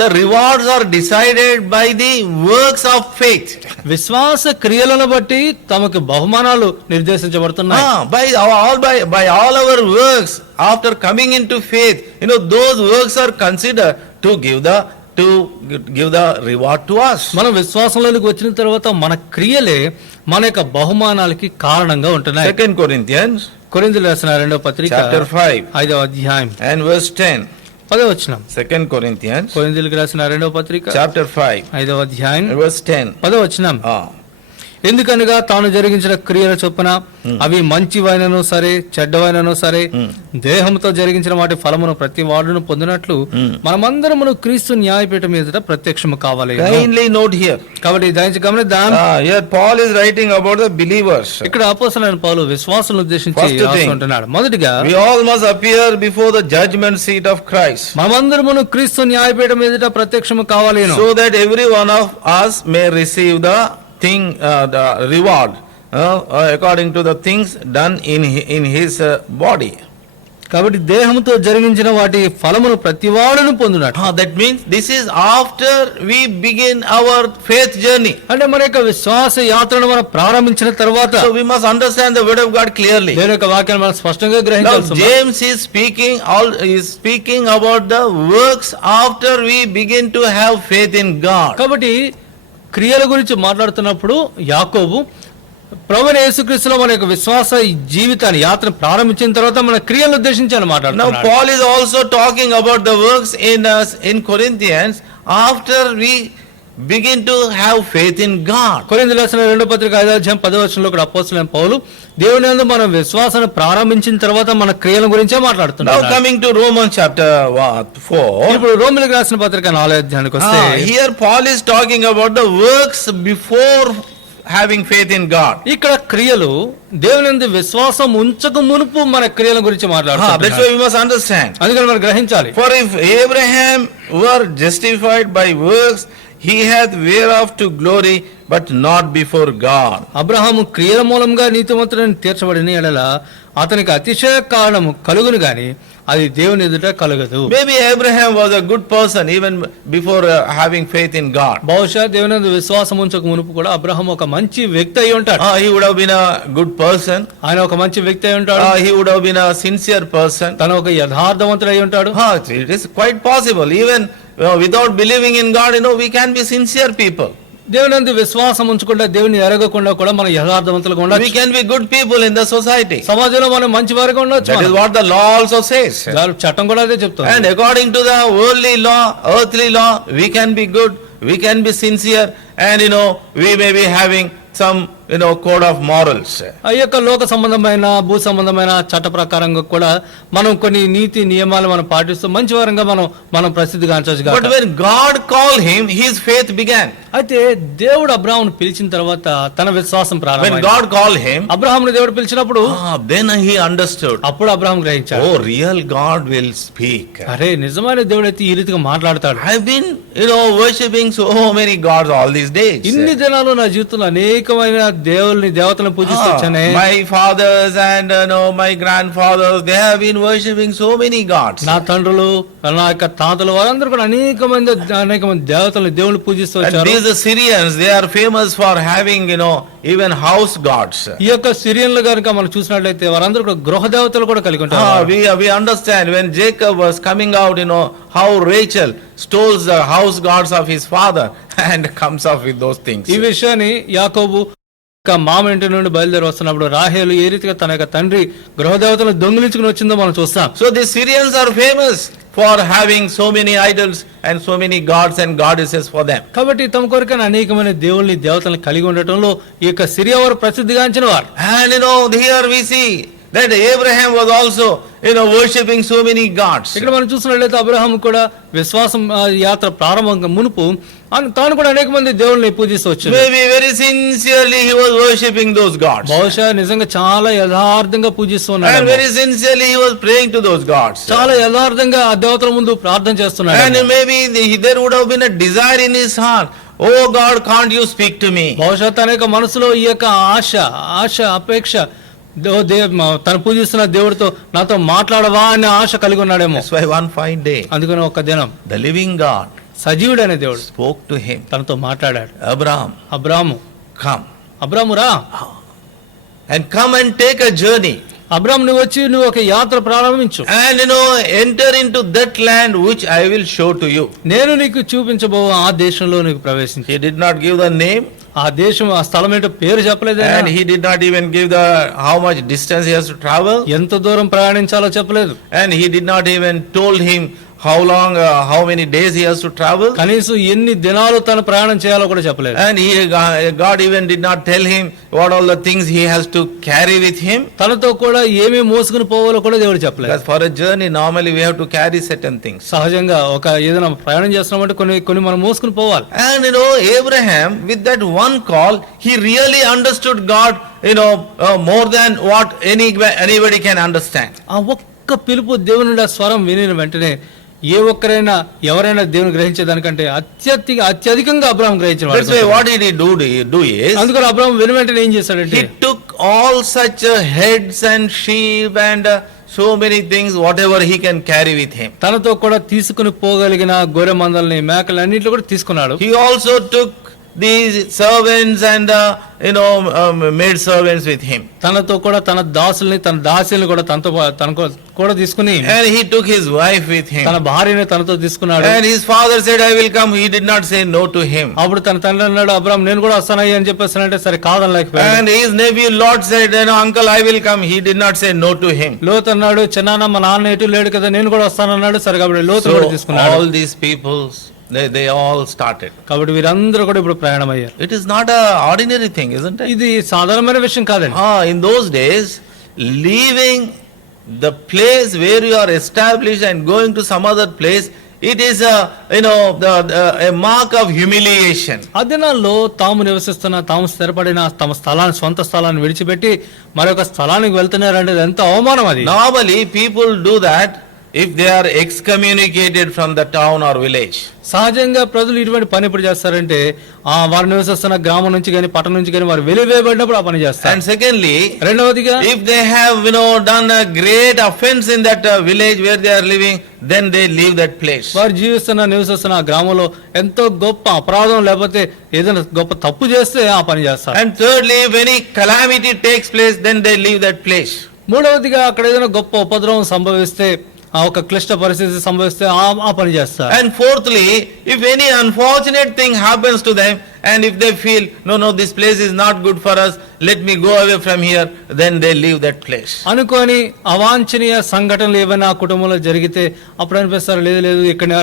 the rewards are decided by the works of faith. విశ్వాస క్రియలను బట్టి తమకు బహుమానాలు నిర్దేశించబడుతున్నాయి. By all our works after coming into faith, those works are considered to give the to give the reward to us. మనం విశ్వాసంలోనికి వచ్చిన తర్వాత మన క్రియలే మన యొక్క బహుమానాలకి కారణంగా ఉంటున్నాయి. 2 Corinthians కొరింథీయులకు రాసిన 2వ పత్రిక chapter 5 5వ అధ్యాయం and verse 10. 10వ వచనం. 2 Corinthians కొరింథీయులకు రాసిన 2వ పత్రిక chapter 5 5వ అధ్యాయం and verse 10. 10వ వచనం. Ah. ఎందుకనగా తాను జరిగించిన క్రియల చొప్పున అవి మంచివైనను సరే చెడ్డవైనను సరే దేహంతో జరిగించిన వాటి ఫలమును ప్రతి వాడును పొందినట్లు మనమందరమును క్రీస్తు న్యాయపీఠం మీదట ప్రత్యక్షము కావాలి. Kindly note here. కాబట్టి దయచేసి గమనిద్దాం. Here Paul is writing about the believers. ఇక్కడ అపోస్తలుడైన పౌలు విశ్వాసులను ఉద్దేశించి First thing, రాస్తుంటున్నాడు. మొదటిగా we all must appear before the judgment seat of Christ, మనమందరమును క్రీస్తు న్యాయపీఠం మీదట ప్రత్యక్షము కావాలి, so that every one of us may receive the reward according to the things done in his body. కాబట్టి దేహంతో జరిగించిన వాటి ఫలమును ప్రతివాడును పొందునట్టు. That means this is after we begin our faith journey. అంటే మన యొక్క విశ్వాస యాత్రను మనం ప్రారంభించిన తర్వాత So we must understand the word of God clearly. దేవుని యొక్క వాక్యాన్ని మనం స్పష్టంగా Now గ్రహించాల్సి. James is speaking about the works after we begin to have faith in God. కాబట్టి క్రియల గురించి మాట్లాడుతున్నప్పుడు యాకోబు ప్రభువైన యేసుక్రీస్తులో మన యొక్క విశ్వాస జీవితాన్ని యాత్ర ప్రారంభించిన తర్వాత మన క్రియలను ఉద్దేశించి Now మాట్లాడుతున్నాడు. Paul is also talking about the works in Corinthians after we begin to have faith in God. కొరింథీయులకు రాసిన 2వ పత్రిక 5వ అధ్యాయం 10వ వచనంలో కూడా అపోస్తలుడైన పౌలు దేవుని యందు మన విశ్వాసాన్ని ప్రారంభించిన తర్వాత మన క్రియల గురించే Now మాట్లాడుతున్నాడు. coming to Romans chapter 4. ఇప్పుడు రోమీయులకు రాసిన పత్రిక 4వ అధ్యాయానికి వస్తే Here Paul is talking about the works before having faith in God. ఇక్కడ క్రియలు దేవుని యందు విశ్వాసం ఉంచక మునుపు మన క్రియల గురించి That's మాట్లాడుతున్నాడు. why we must understand. అందుకని మనం గ్రహించాలి. For if Abraham were justified by works, he hath whereof to glory, but not before God. Abraham క్రియల మూలంగా నీతిమంతుడని తీర్చబడిన ఎడల అతనికి అతిశయ కారణము కలుగును గాని అది దేవుని ఎదుట కలగదు. Maybe Abraham was a good person even before having faith in God. బహుశా దేవుని యందు విశ్వాసం ఉంచక మునుపు కూడా అబ్రహాం ఒక మంచి వ్యక్తి అయి ఉంటాడు. He would have been a good person. ఆయన ఒక మంచి వ్యక్తి అయి ఉంటాడు. He would have been a sincere person. తను ఒక యథార్థవంతుడు అయి ఉంటాడు. It is quite possible. Even without believing in God, we can be sincere people. దేవుని యందు విశ్వాసం ఉంచకుండా దేవుని ఎరగకుండా కూడా మనం యథార్థవంతులుగా We ఉండొచ్చు. can be good people in the society. సమాజంలో మనం మంచి వారిగా ఉండొచ్చు. That is what the law also says. చట్టం కూడా అదే చెప్తుంది. And according to the worldly law, earthly law, we can be good, we can be sincere, and we may be having some code of morals. ఆ యొక్క లోక సంబంధమైన భూ సంబంధమైన చట్ట ప్రకారంగా కూడా మనం కొన్ని నీతి నియమాలు మనం పాటిస్తూ మంచి వారంగా మనం ప్రసిద్ధి గాంచవచ్చు. But when God called him, his faith began. అయితే దేవుడు అబ్రాహామును పిలిచిన తర్వాత తన విశ్వాసం When ప్రారంభమైంది. God called him, అబ్రాహామును దేవుడు పిలిచినప్పుడు then he understood. అప్పుడు అబ్రాహాం గ్రహించాడు, Oh, real God will speak. అరే నిజమైన దేవుడు అయితే ఈ రీతిగా మాట్లాడతాడు. I've been, worshipping so many gods all these days. ఇన్ని దినాలు నా జీవితంలో అనేకమైన దేవతలను పూజిస్తూ వచ్చానే. My fathers and my grandfathers, they have been worshipping so many gods. నా తండ్రులు నా యొక్క తాతలు వారందరూ కూడా అనేకమంది దేవతలను దేవుళ్ళు పూజిస్తూ And వచ్చారు. these Syrians, they are famous for having, even house gods. ఈ యొక్క సిరియన్లు కనుక మనం చూసినట్లయితే వారందరూ కూడా గృహ దేవతలు కూడా కలిగి ఉంటారు. We understand when Jacob was coming out, how Rachel stole the house gods of his father and comes up with those things. ఈ విషయాన్ని యాకోబు మామ ఇంటి నుండి బయలుదేరి వస్తున్నప్పుడు రాహేలు ఏ రీతిగా తన యొక్క తండ్రి గృహదేవతలను దొంగిలించుకుని వచ్చిందో మనం చూస్తాం. So the Syrians are famous for having so many idols and so many gods and goddesses for them. కాబట్టి తమ కొరకైన అనేకమైన దేవుల్ని దేవతలను కలిగి ఉండటంలో ఈ యొక్క సిరియా వారు ప్రసిద్ధిగాంచిన వారు. And here we see that Abraham was also worshipping so many gods. ఇక్కడ మనం చూసినట్లయితే అబ్రహాము కూడా విశ్వాసం యాత్ర ప్రారంభంగా మునుపు తాను కూడా అనేక మంది దేవుళ్ళని పూజిస్తూ వచ్చాడు. Maybe very sincerely he was worshipping those gods. బహుశా నిజంగా చాలా యథార్థంగా పూజిస్తున్నాడు. And very sincerely he was praying to those gods. చాలా యథార్థంగా ఆ దేవతల ముందు ప్రార్థన చేస్తున్నాడు. And maybe there would have been a desire in his heart. Oh God, can't you speak to me? బహుశా తన యొక్క మనసులో ఈ యొక్క ఆశ అపేక్ష తను పూజిస్తున్న దేవుడితో నాతో మాట్లాడవా అనే ఆశ కలిగి ఉన్నాడేమో. That's why one fine day, అందుకని ఒక దినం the living God సజీవుడైన దేవుడు spoke to him. తనతో మాట్లాడాడు. Abraham, అబ్రాము come రా and come and take a journey. అబ్రాహాం నువ్వు వచ్చి నువ్వు ఒక యాత్ర ప్రారంభించు, and enter into that land which I will show to you. నేను నీకు చూపించబో ఆ దేశంలో నీకు ప్రవేశించు. He did not give the name, ఆ దేశం ఆ స్థలం ఏంటో పేరు చెప్పలేదు, and he did not even give the how much distance he has to travel, ఎంత దూరం ప్రయాణించాలో చెప్పలేదు, and he did not even told him how long, how many days he has to travel, కనీసం ఎన్ని దినాలు తను ప్రయాణం చేయాలో కూడా చెప్పలేదు. and God even did not tell him what all the things he has to carry with him. తనతో కూడా ఏమేమి మోసుకుని పోవాలో కూడా దేవుడు చెప్పలేదు. Because for a journey normally we have to carry certain things. సహజంగా ఒక ఏదైనా ప్రయాణం చేస్తున్నామంటే కొన్ని మనం మోసుకుని పోవాలి. And Abraham, with that one call, he really understood God, more than what anybody can understand. ఆ ఒక్క పిలుపు దేవుని నుండి ఆ స్వరం వినిన వెంటనే ఏ ఒక్కరైనా ఎవరైనా దేవుని గ్రహించేదానికంటే అత్యధికంగా అబ్రాహాం గ్రహించిన That's why what did he do is, అందుకని అబ్రాహాం విని వెంటనే ఏం చేశాడంటే he took all such heads and sheep and so many things, whatever he can carry with him. తనతో కూడా తీసుకుని పోగలిగిన గొర్రె మందల్ని మేకలు అన్నింటిలో కూడా తీసుకున్నాడు. He also took these servants and maid servants with him. తనతో కూడా తన దాసుల్ని కూడా తనతో కూడా తీసుకుని, and he took his wife with him. తన భార్యని తనతో తీసుకున్నాడు. and his father said, I will come. He did not say no to him. అప్పుడు తన తండ్రి అన్నాడు, అబ్రాహాం నేను కూడా వస్తానయ్యా అని చెప్పేస్తానంటే సరే కాదనలేకపోయాడు. and his nephew Lot said, uncle, I will come. He did not say no to him. లోతు అన్నాడు, చిన్నాన్న మా నాన్న ఎటు లేడు కదా నేను కూడా వస్తానన్నాడు. సరే కాబట్టి లోతు కూడా So తీసుకున్నాడు. all these people, they all started. కాబట్టి వీరందరూ కూడా ఇప్పుడు ప్రయాణం అయ్యారు. It is not a ordinary thing, isn't it? ఇది సాధారణమైన విషయం కాదండి. In those days, leaving the place where you are established and going to some other place, it is a mark of humiliation. ఆ దినాల్లో తాము నివసిస్తున్న తాము స్థిరపడిన తమ సొంత స్థలాన్ని విడిచిపెట్టి మరొక స్థలానికి వెళ్తున్నారంటే ఎంత అవమానం అది. Normally people do that if they are excommunicated from the town or village. సహజంగా ప్రజలు ఇటువంటి పని ఎప్పుడు చేస్తారంటే వారు నివసిస్తున్న గ్రామం నుంచి కానీ పట్టణం నుంచి కానీ వారు వెలివేయబడినప్పుడు ఆ పని చేస్తారు. And secondly, రెండవదిగా if they have done a great offense in that village where they are living, then they leave that place. వారు నివసిస్తున్న ఆ గ్రామంలో ఎంతో గొప్ప అపరాధం లేకపోతే ఏదైనా గొప్ప తప్పు చేస్తే ఆ పని చేస్తారు. And thirdly, if any calamity takes place, then they leave that place. మూడవదిగా అక్కడ ఏదైనా గొప్ప ఉపద్రవం సంభవిస్తే ఒక క్లిష్ట పరిస్థితి సంభవిస్తే ఆ పని చేస్తారు. And fourthly, if any unfortunate thing happens to them, and if they feel no, this place is not good for us, let me go away from here, then they leave that place. అనుకోని అవాంఛనీయ సంఘటనలు ఏమైనా ఆ కుటుంబంలో జరిగితే అప్పుడు అనిపిస్తారు, లేదు ఇక్కడ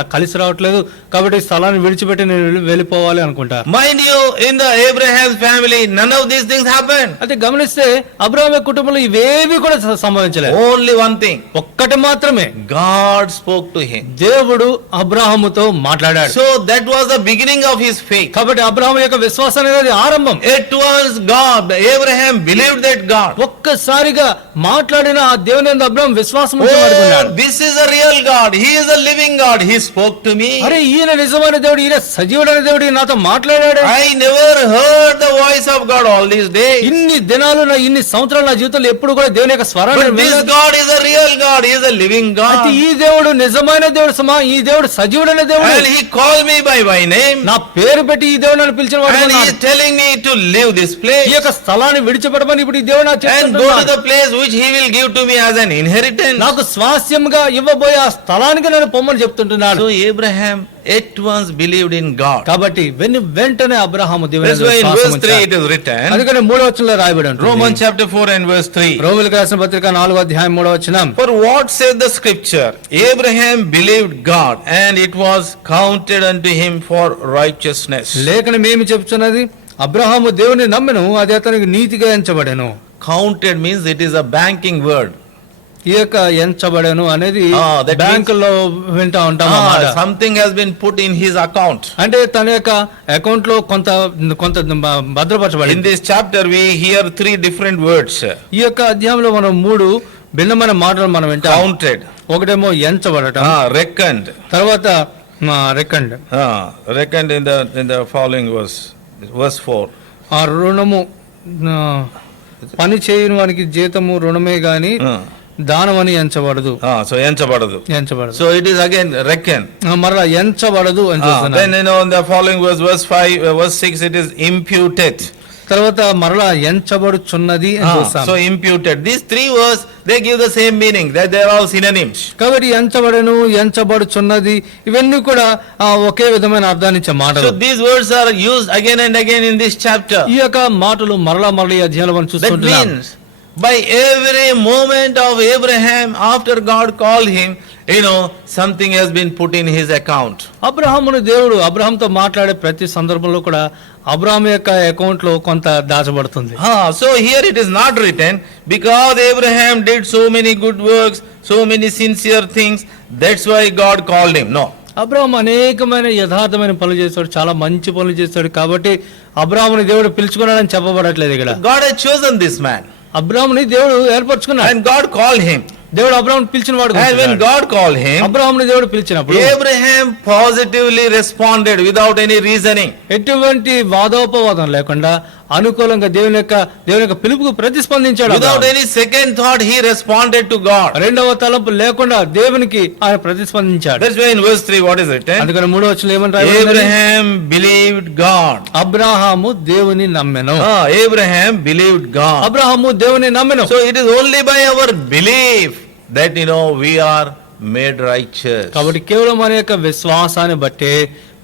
నాకు కలిసి రావట్లేదు కాబట్టి స్థలాన్ని విడిచిపెట్టి నేను వెళ్ళిపోవాలి అనుకుంటారు. Mind you, in the Abraham's family, none of these things happened. అయితే గమనిస్తే అబ్రాహాము కుటుంబంలో ఇవేవి కూడా సంభవించలేదు. Only one thing, ఒక్కటి మాత్రమే, God spoke to him. దేవుడు అబ్రాహాముతో మాట్లాడాడు. So that was the beginning of his faith. కాబట్టి అబ్రాహాము యొక్క విశ్వాసం అనేది ఆరంభం. It was God. Abraham believed that God. ఒక్కసారిగా మాట్లాడిన ఆ దేవుని యందు అబ్రాహాం విశ్వాసం ఉంచుకున్నాడు. This is a real God. He is a living God. He spoke to me. అరే ఈయన నిజమైన దేవుడు, ఈయన సజీవుడైన దేవుడు నాతో మాట్లాడాడు. I never heard the voice of God all these days. ఇన్ని దినాలు ఇన్ని సంవత్సరాలు నా జీవితంలో ఎప్పుడు కూడా దేవుని యొక్క స్వరాన్ని But this God is a real God. He is a living God. అయితే ఈ దేవుడు నిజమైన దేవుడు, ఈ దేవుడు సజీవుడైన దేవుడు. And he called me by my name. నా పేరు పెట్టి ఈ దేవుడు నన్ను పిలిచిన వాడు. And he is telling me to leave this place. ఈ యొక్క స్థలాన్ని విడిచిపెట్టమని ఇప్పుడు ఈ దేవుడు నాకు And చెప్తున్నాడు. go to the place which he will give to me as an inheritance. నాకు స్వాస్యంగా ఇవ్వబోయే ఆ స్థలానికి నన్ను పొమ్మని చెప్తున్నాడు. So Abraham at once believed in God. కాబట్టి వెంటనే అబ్రహాము దేవుని That's why in verse 3 it is written. అందుకని 3వ వచనంలో రాయబడి ఉంటుంది. Romans chapter 4 and verse 3. రోమీయులకు రాసిన పత్రిక 4వ అధ్యాయం 3వ వచనం. For what said the scripture? Abraham believed God and it was counted unto him for righteousness. లేఖనం ఏమి చెప్తున్నది? అబ్రహాము దేవుని నమ్మెను, అది అతనికి నీతిగా ఎంచబడెను. Counted means it is a banking word. ఈ యొక్క ఎంచబడెను అనేది that బ్యాంకులో వింటా ఉంటాం అన్నమాట. Something has been put in his account. అంటే తన యొక్క అకౌంట్ లో కొంత భద్రపరచబడింది. In this chapter we hear 3 different words. ఈ యొక్క అధ్యాయంలో మనం 3 భిన్నమైన మాటలు మనం వింటాం. Counted. ఒకటేమో ఎంచబడటం, reckoned. తర్వాత రెకండ్. Reckoned in the following verse 4. ఆ రుణము పని చేయని వానికి జీతము రుణమే గాని దానమని ఎంచబడదు. So ఎంచబడదు. So it is again reckon. మరలా ఎంచబడదు అని చూస్తున్నాం. Then in the following verse 5, verse 6, it is imputed. తర్వాత మరలా ఎంచబడుచున్నది అని చూస్తాం. So imputed. These three words, they give the same meaning. That they are all synonyms. కాబట్టి ఎంచబడను, ఎంచబడుచున్నది ఇవన్నీ కూడా ఒకే విధమైన అర్థాన్ని ఇచ్చే So మాటలు. these words are used again and again in this chapter. ఈ యొక్క మాటలు మరలా ఈ అధ్యాయంలో మనం That చూస్తుంటున్నాం. means by every moment of Abraham after God called him, something has been put in his account. అబ్రహామును దేవుడు అబ్రహాంతో మాట్లాడే ప్రతి సందర్భంలో కూడా అబ్రహాం యొక్క అకౌంట్ లో కొంత దాచబడుతుంది. So here it is not written because Abraham did so many good works, so many sincere things, that's why God called him. No. Abraham అనేకమైన యథార్థమైన పనులు చేస్తాడు, చాలా మంచి పనులు చేస్తాడు కాబట్టి అబ్రహాముని దేవుడు పిలుచుకున్నాడని చెప్పబడట్లేదు ఇక్కడ. God had chosen this man. అబ్రహాముని దేవుడు ఏర్పరచుకున్నాడు. And God called him. దేవుడు అబ్రహాముని పిలిచిన వాడు. And when God called him, అబ్రహాముని దేవుడు పిలిచినప్పుడు Abraham positively responded without any reasoning. ఎటువంటి వాదోపవాదం లేకుండా అనుకూలంగా దేవుని యొక్క పిలుపుకు ప్రతిస్పందించాడు. Without any second thought, he responded to God. రెండవ తలంపు లేకుండా దేవునికి ఆయన ప్రతిస్పందించాడు. That's why in verse 3 what is written? అందుకని 3వ వచనంలో ఏమంటారు? Abraham believed God. అబ్రహాము దేవుని నమ్మెను. Abraham believed God. అబ్రహాము దేవుని నమ్మెను. So it is only by our belief that we are made righteous. కాబట్టి కేవలం మన యొక్క విశ్వాసాన్ని బట్టే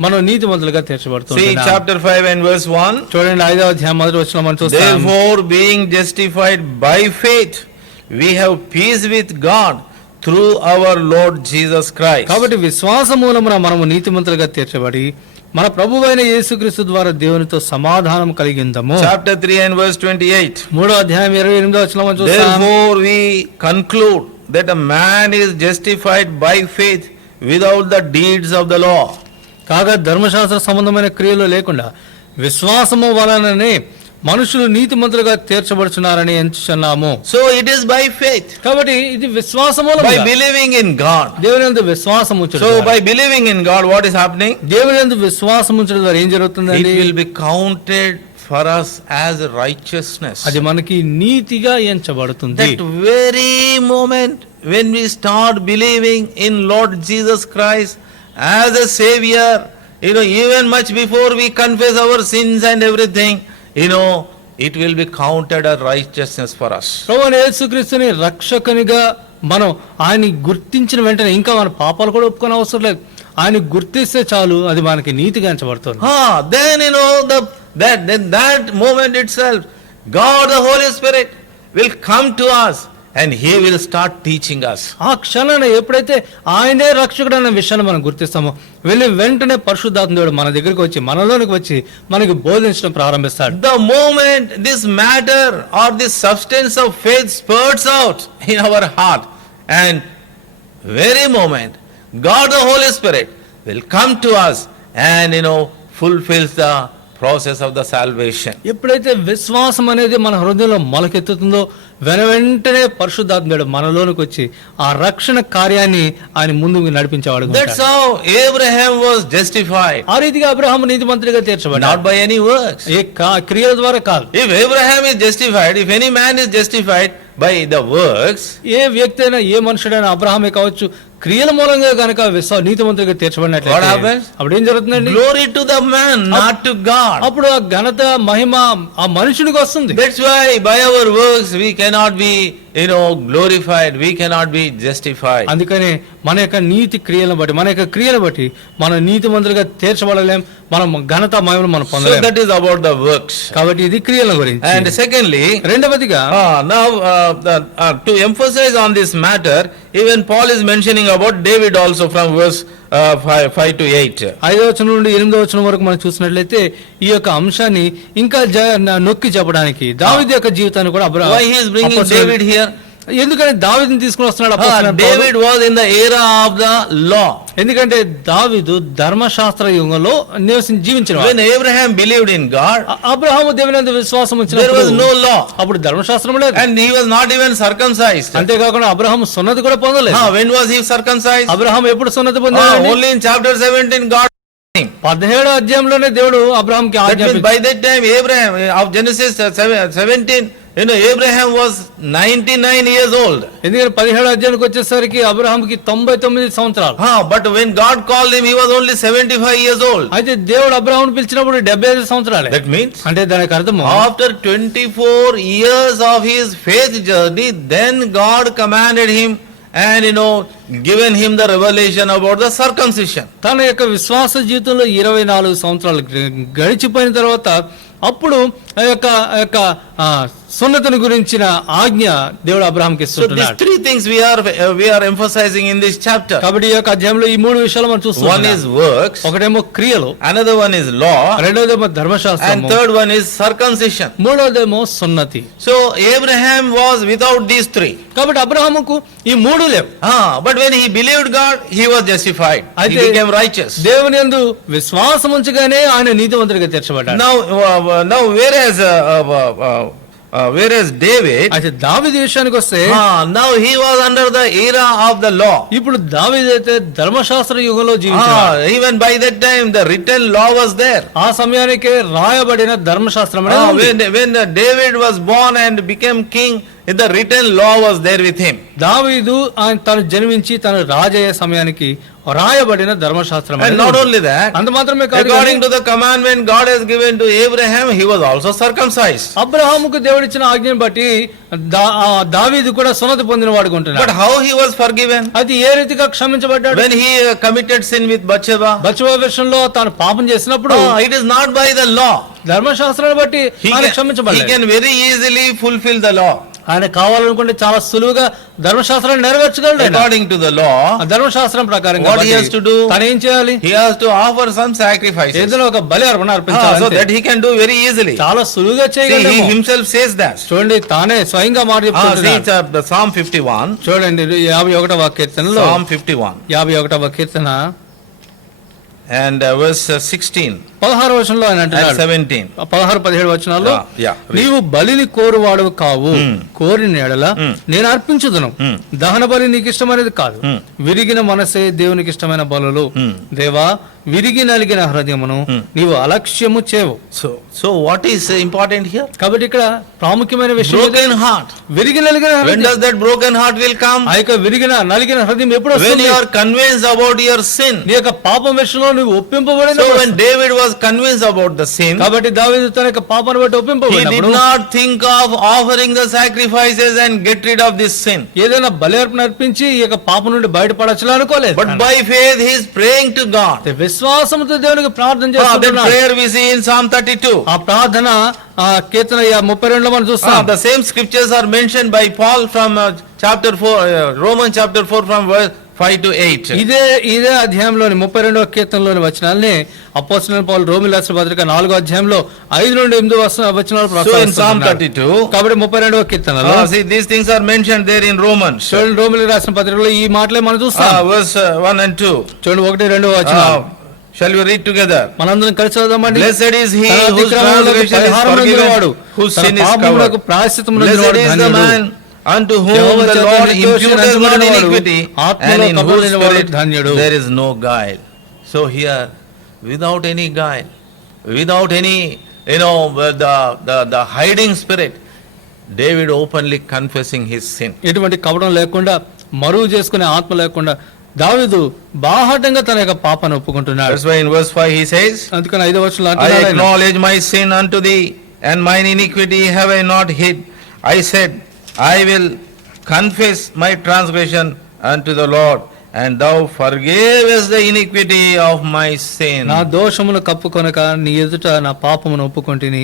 మనం నీతిమంతులుగా See తీర్చబడుతున్నాం. chapter 5 and verse 1. చూడండి 5వ అధ్యాయం మొదటి వచనం మనం చూస్తాం. Therefore being justified by faith we have peace with God through our Lord Jesus Christ. కాబట్టి విశ్వాస మూలమున మనము నీతిమంతులుగా తీర్చబడి మన ప్రభువైన యేసుక్రీస్తు ద్వారా దేవునితో సమాధానం కలిగిందము. Chapter 3 and verse 28. 3వ అధ్యాయం 28వ వచనం మనం చూస్తాం. Therefore we conclude that a man is justified by faith without the deeds of the law. కాగా ధర్మశాస్త్ర సంబంధమైన క్రియలు లేకుండా విశ్వాసము వలననే మనుషులు నీతిమంతులుగా తీర్చబడుచున్నారని ఎంచుచున్నాము. So it is by faith. కాబట్టి ఇది విశ్వాసము By believing in God. దేవుని యందు విశ్వాసం ఉంచడం So ద్వారా. by believing in God, what is happening? దేవుని యందు విశ్వాసం ఉంచడం ద్వారా ఏం It జరుగుతుందండి? will be counted for us as righteousness. అది మనకి నీతిగా ఎంచబడుతుంది. That very moment when we start believing in Lord Jesus Christ as a Savior, even much before we confess our sins and everything, it will be counted as righteousness for us. ప్రభువైన యేసుక్రీస్తుని రక్షకునిగా మనం ఆయన గుర్తించిన వెంటనే ఇంకా మన పాపాలు కూడా ఒప్పుకొని అవసరం లేదు. ఆయన గుర్తిస్తే చాలు అది మనకి నీతిగా ఎంచబడుతుంది. Then that moment itself, God the Holy Spirit will come to us and He will start teaching us. ఆ క్షణాన ఎప్పుడైతే ఆయనే రక్షకుడు అనే విషయాన్ని మనం గుర్తిస్తామో వెంటనే పరిశుద్ధాత్మ దేవుడు మన దగ్గరికి వచ్చి మనలోనికి వచ్చి మనకి బోధించడం ప్రారంభిస్తాడు. The moment this matter or this substance of faith spurts out in our heart, and very moment God the Holy Spirit will come to us and fulfills the process of the salvation. ఎప్పుడైతే విశ్వాసం అనేది మన హృదయంలో మొలకెత్తుతుందో వెంటనే పరిశుద్ధాత్ముడు మనలోనికి వచ్చి ఆ రక్షణ కార్యాన్ని ఆయన ముందుకు నడిపించేవాడు. That's how Abraham was justified. ఆ రీతిగా అబ్రహాము నీతిమంతుడిగా తీర్చబడ్డాడు. Not by any works. ఏ క్రియల ద్వారా కాదు. If Abraham is justified, if any man is justified by the works, ఏ వ్యక్తి అయినా ఏ మనుషుడైనా అబ్రహామే కావచ్చు క్రియల మూలంగా కనుక నీతిమంతుడిగా తీర్చబడినట్లయితే What happens? అప్పుడు ఏం జరుగుతుందండి? glory to the man, not to God. అప్పుడు ఆ ఘనత మహిమ ఆ మనుషునికి వస్తుంది. That's why by our works we cannot be glorified, we cannot be justified. అందుకనే మన యొక్క నీతి క్రియలను బట్టి మన యొక్క క్రియలను బట్టి మనం నీతిమంతులుగా తీర్చబడలేం, మనం ఘనత మహిమను మనం So పొందలేం. that is about the works. కాబట్టి ఇది క్రియల గురించి. And secondly, రెండవదిగా now to emphasize on this matter, even Paul is mentioning about David also from verse 5 to 8. 5వ వచనం నుండి 8వ వచనం వరకు మనం చూసినట్లయితే ఈ యొక్క అంశాన్ని ఇంకా నొక్కి చెప్పడానికి దావీదు యొక్క జీవితాన్ని కూడా Why he is bringing David here? ఎందుకంటే దావీదుని తీసుకుని వస్తున్నాడు అపోస్తలుడైన పౌలు. David was in the era of the law. ఎందుకంటే దావీదు ధర్మశాస్త్ర యుగంలో జీవించిన వాడు. When Abraham believed in God, Abraham దేవుని యందు విశ్వాసం there ఉంచినప్పుడు was no law. అప్పుడు ధర్మశాస్త్రం లేదు. And he was not even circumcised. అంతేకాకుండా అబ్రహాము సున్నతి కూడా పొందలేదు. When was he circumcised? Abraham ఎప్పుడు సున్నతి పొందాడు? Only in chapter 17 God. 17వ అధ్యాయంలోనే దేవుడు అబ్రహాంకి That means ఆజ్ఞాపించాడు. by that time Abraham of Genesis 17, You know, Abraham was 99 years old. ఎందుకంటే 17వ అధ్యాయానికి వచ్చేసరికి అబ్రహాంకి 99 సంవత్సరాలు. But when God called him, he was only 75 years old. అయితే దేవుడు అబ్రహామును పిలిచినప్పుడు 75 సంవత్సరాలే. That means అంటే దానికి అర్థము after 24 years of his faith journey, then God commanded him and given him the revelation about the circumcision. తన యొక్క విశ్వాస జీవితంలో 24 సంవత్సరాలు గడిచిపోయిన తర్వాత అప్పుడు ఆ యొక్క సున్నతిని గురించిన ఆజ్ఞ దేవుడు అబ్రహాంకి So these ఇస్తున్నాడు. three things we are emphasizing in this chapter. కాబట్టి ఈ యొక్క అధ్యాయంలో ఈ మూడు విషయాలు మనం One చూస్తున్నాం. is works, ఒకటేమో క్రియలు, another one is law, రెండోదేమో and ధర్మశాస్త్రం, third one is circumcision. మూడోదేమో సున్నతి. So Abraham was without these three. కాబట్టి అబ్రహాముకు ఈ మూడు లేవు. But when he believed God, he was justified. He అయితే became righteous. దేవుని యందు విశ్వాసం ఉంచగానే ఆయన నీతివంతుడిగా తీర్చబడ్డాడు. Now whereas David, అయితే దావీదు విషయానికి వస్తే now he was under the era of the law. ఇప్పుడు దావీదు అయితే ధర్మశాస్త్ర యుగంలో జీవించాడు. Even by that time the written law was there. ఆ సమయానికే రాయబడిన ధర్మశాస్త్రం అనేది ఉంది. When David was born and became king, the written law was there with him. దావీదు ఆయన తను జన్మించి తను రాజయ్యే సమయానికి రాయబడిన ధర్మశాస్త్రం And అనేది not ఉంది. only that, అంత మాత్రమే కాదు, according to the commandment God has given to Abraham, he was also circumcised. అబ్రహాముకు దేవుడిచ్చిన ఆజ్ఞను బట్టి దావీదు కూడా సున్నతి పొందిన వాడుగా But ఉంటున్నాడు. how he was forgiven? అది ఏ రీతిగా క్షమించబడ్డాడు? When he committed sin with Bathsheba, బచ్చవ విషయంలో తాను పాపం చేసినప్పుడు it is not by the law. ధర్మశాస్త్రాన్ని బట్టి ఆయన He క్షమించబడ్డాడు. can very easily fulfill the law. ఆయన కావాలనుకుంటే చాలా సులువుగా ధర్మశాస్త్రాన్ని నెరవేర్చగలడు. ఆయన. According to the law, ఆ ధర్మశాస్త్రం ప్రకారం what he has to do? తను ఏం చేయాలి? he has to offer some sacrifices. ఏదైనా ఒక బలి అర్పణ అర్పించాలి. So అంతే. that he can do very easily. చాలా సులువుగా See, he చేయగలడు. himself says that. చూడండి తానే స్వయంగా మాట See, చెప్తున్నాడు. it's the Psalm 51. చూడండి 51వ కీర్తనలో Psalm 51 51వ కీర్తన and verse 16 16వ వచనంలో ఆయన and అంటున్నాడు 17. 16-17 వచనాల్లో Yeah, read. నీవు బలిని కోరువాడు కావు, కోరిన ఎడల నేను అర్పించుదును. దహన బలి నీకు ఇష్టమైనది కాదు, విరిగిన మనసే దేవునికి ఇష్టమైన బలులు. దేవా, విరిగి నలిగిన హృదయమును నీవు అలక్ష్యము చేవు. So what is important here? కాబట్టి ఇక్కడ ప్రాముఖ్యమైన విషయం Broken heart. విరిగి నలిగిన When హృదయం. does that broken heart will come? ఆ యొక్క విరిగిన నలిగిన హృదయం ఎప్పుడు When వస్తుంది? you are convinced about your sin. నీ యొక్క పాపం విషయంలో నువ్వు ఒప్పింపబడిన So when David was convinced about the sin, కాబట్టి దావీదు తన యొక్క పాపాన్ని బట్టి he did ఒప్పింపబడినప్పుడు not think of offering the sacrifices and get rid of this sin. ఏదైనా బలి అర్పణ అర్పించి ఈ యొక్క పాపం నుండి బయటపడచ్చు అనుకోలేదు. But by faith he is praying to God. విశ్వాసంతో దేవునికి ప్రార్థన That చేస్తున్నాడు. prayer we see in Psalm 32. ఆ ప్రార్థన ఆ కీర్తన 32లో మనం చూస్తాం. The same scriptures are mentioned by Paul from chapter 4, Romans chapter 4 from verse 5 to 8. ఇదే అధ్యాయంలోని 32వ కీర్తనలోని వచనాలనే అపోస్తలుడైన పౌలు రోమీయులకు రాసిన పత్రిక 4వ అధ్యాయంలో 5 నుండి 8 వచనాలు So in Psalm ప్రస్తావిస్తున్నాడు. 32, కాబట్టి 32వ కీర్తనలో see these things are mentioned there in Romans. చూడండి రోమీయులకు రాసిన పత్రికలో ఈ మాటలే మనం చూస్తాం. Verse 1 and 2. చూడండి 1-2 వచనాలు. Shall we read together? మనందరం కలిసి చదువుదామండి. Blessed is he తన whose అతిక్రమములకు transgression is పరిహారం పొందినవాడు, forgiven, whose తన sin is పాపములకు covered. ప్రాయశ్చిత్తము Blessed పొందినవాడు is the ధన్యుడు. man unto whom Jehovah the చేత Lord నిర్దోషి imputeth not నందుకున్నవాడు, iniquity, ఆత్మలో and in whose కబులినవాడు spirit ధన్యుడు. there is no guile. So here, without any guile, without any, the hiding spirit, David openly confessing his sin. ఎటువంటి కపటం లేకుండా, మరువు చేసుకునే ఆత్మ లేకుండా దావీదు బాహాటంగా తన యొక్క పాపాన్ని ఒప్పుకుంటున్నాడు. That's why in verse 5 he says, అందుకని 5వ వచనంలో I అంటున్నాడు ఆయన, acknowledge my sin unto thee, and mine iniquity have I not hid. I said, I will confess my transgression unto the Lord, and thou forgavest the iniquity of my sin. నా దోషమును కప్పుకొనక నీ ఎదుట నా పాపమును ఒప్పుకొంటిని,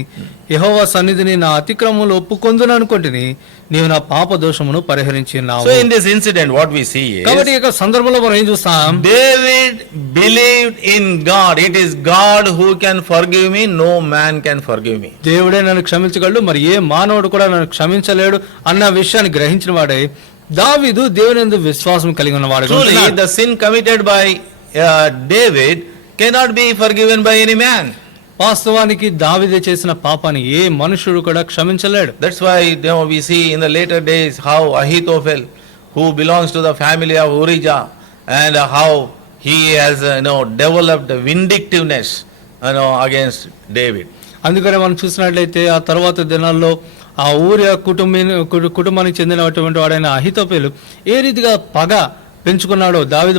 యెహోవా సన్నిధిని నా అతిక్రమములు ఒప్పుకొందును అనుకొంటిని, నీవు నా పాప దోషమును పరిహరించినావు. So in this incident what we see కాబట్టి is, ఈ యొక్క సందర్భంలో మనం ఏం చూస్తాం? David believed in God. It is God who can forgive me, no man can forgive me. దేవుడే నన్ను క్షమించగలడు, మరి ఏ మానవుడు కూడా నన్ను క్షమించలేడు అన్న విషయాన్ని గ్రహించిన వాడే దావీదు దేవుని యందు విశ్వాసం కలిగి ఉన్నవాడు. Truly the sin committed by David cannot be forgiven by any man. వాస్తవానికి దావీదు చేసిన పాపాన్ని ఏ మనుషుడు కూడా క్షమించలేడు. That's why we see in the later days how Ahithophel, who belongs to the family of Urijah, and how he has developed vindictiveness against David. అందుకనే మనం చూసినట్లయితే ఆ తర్వాత దినాల్లో ఆ ఊరి కుటుంబానికి చెందినటువంటి వాడైన అహితోపేలు ఏ రీతిగా పగ పెంచుకున్నాడో దావీదు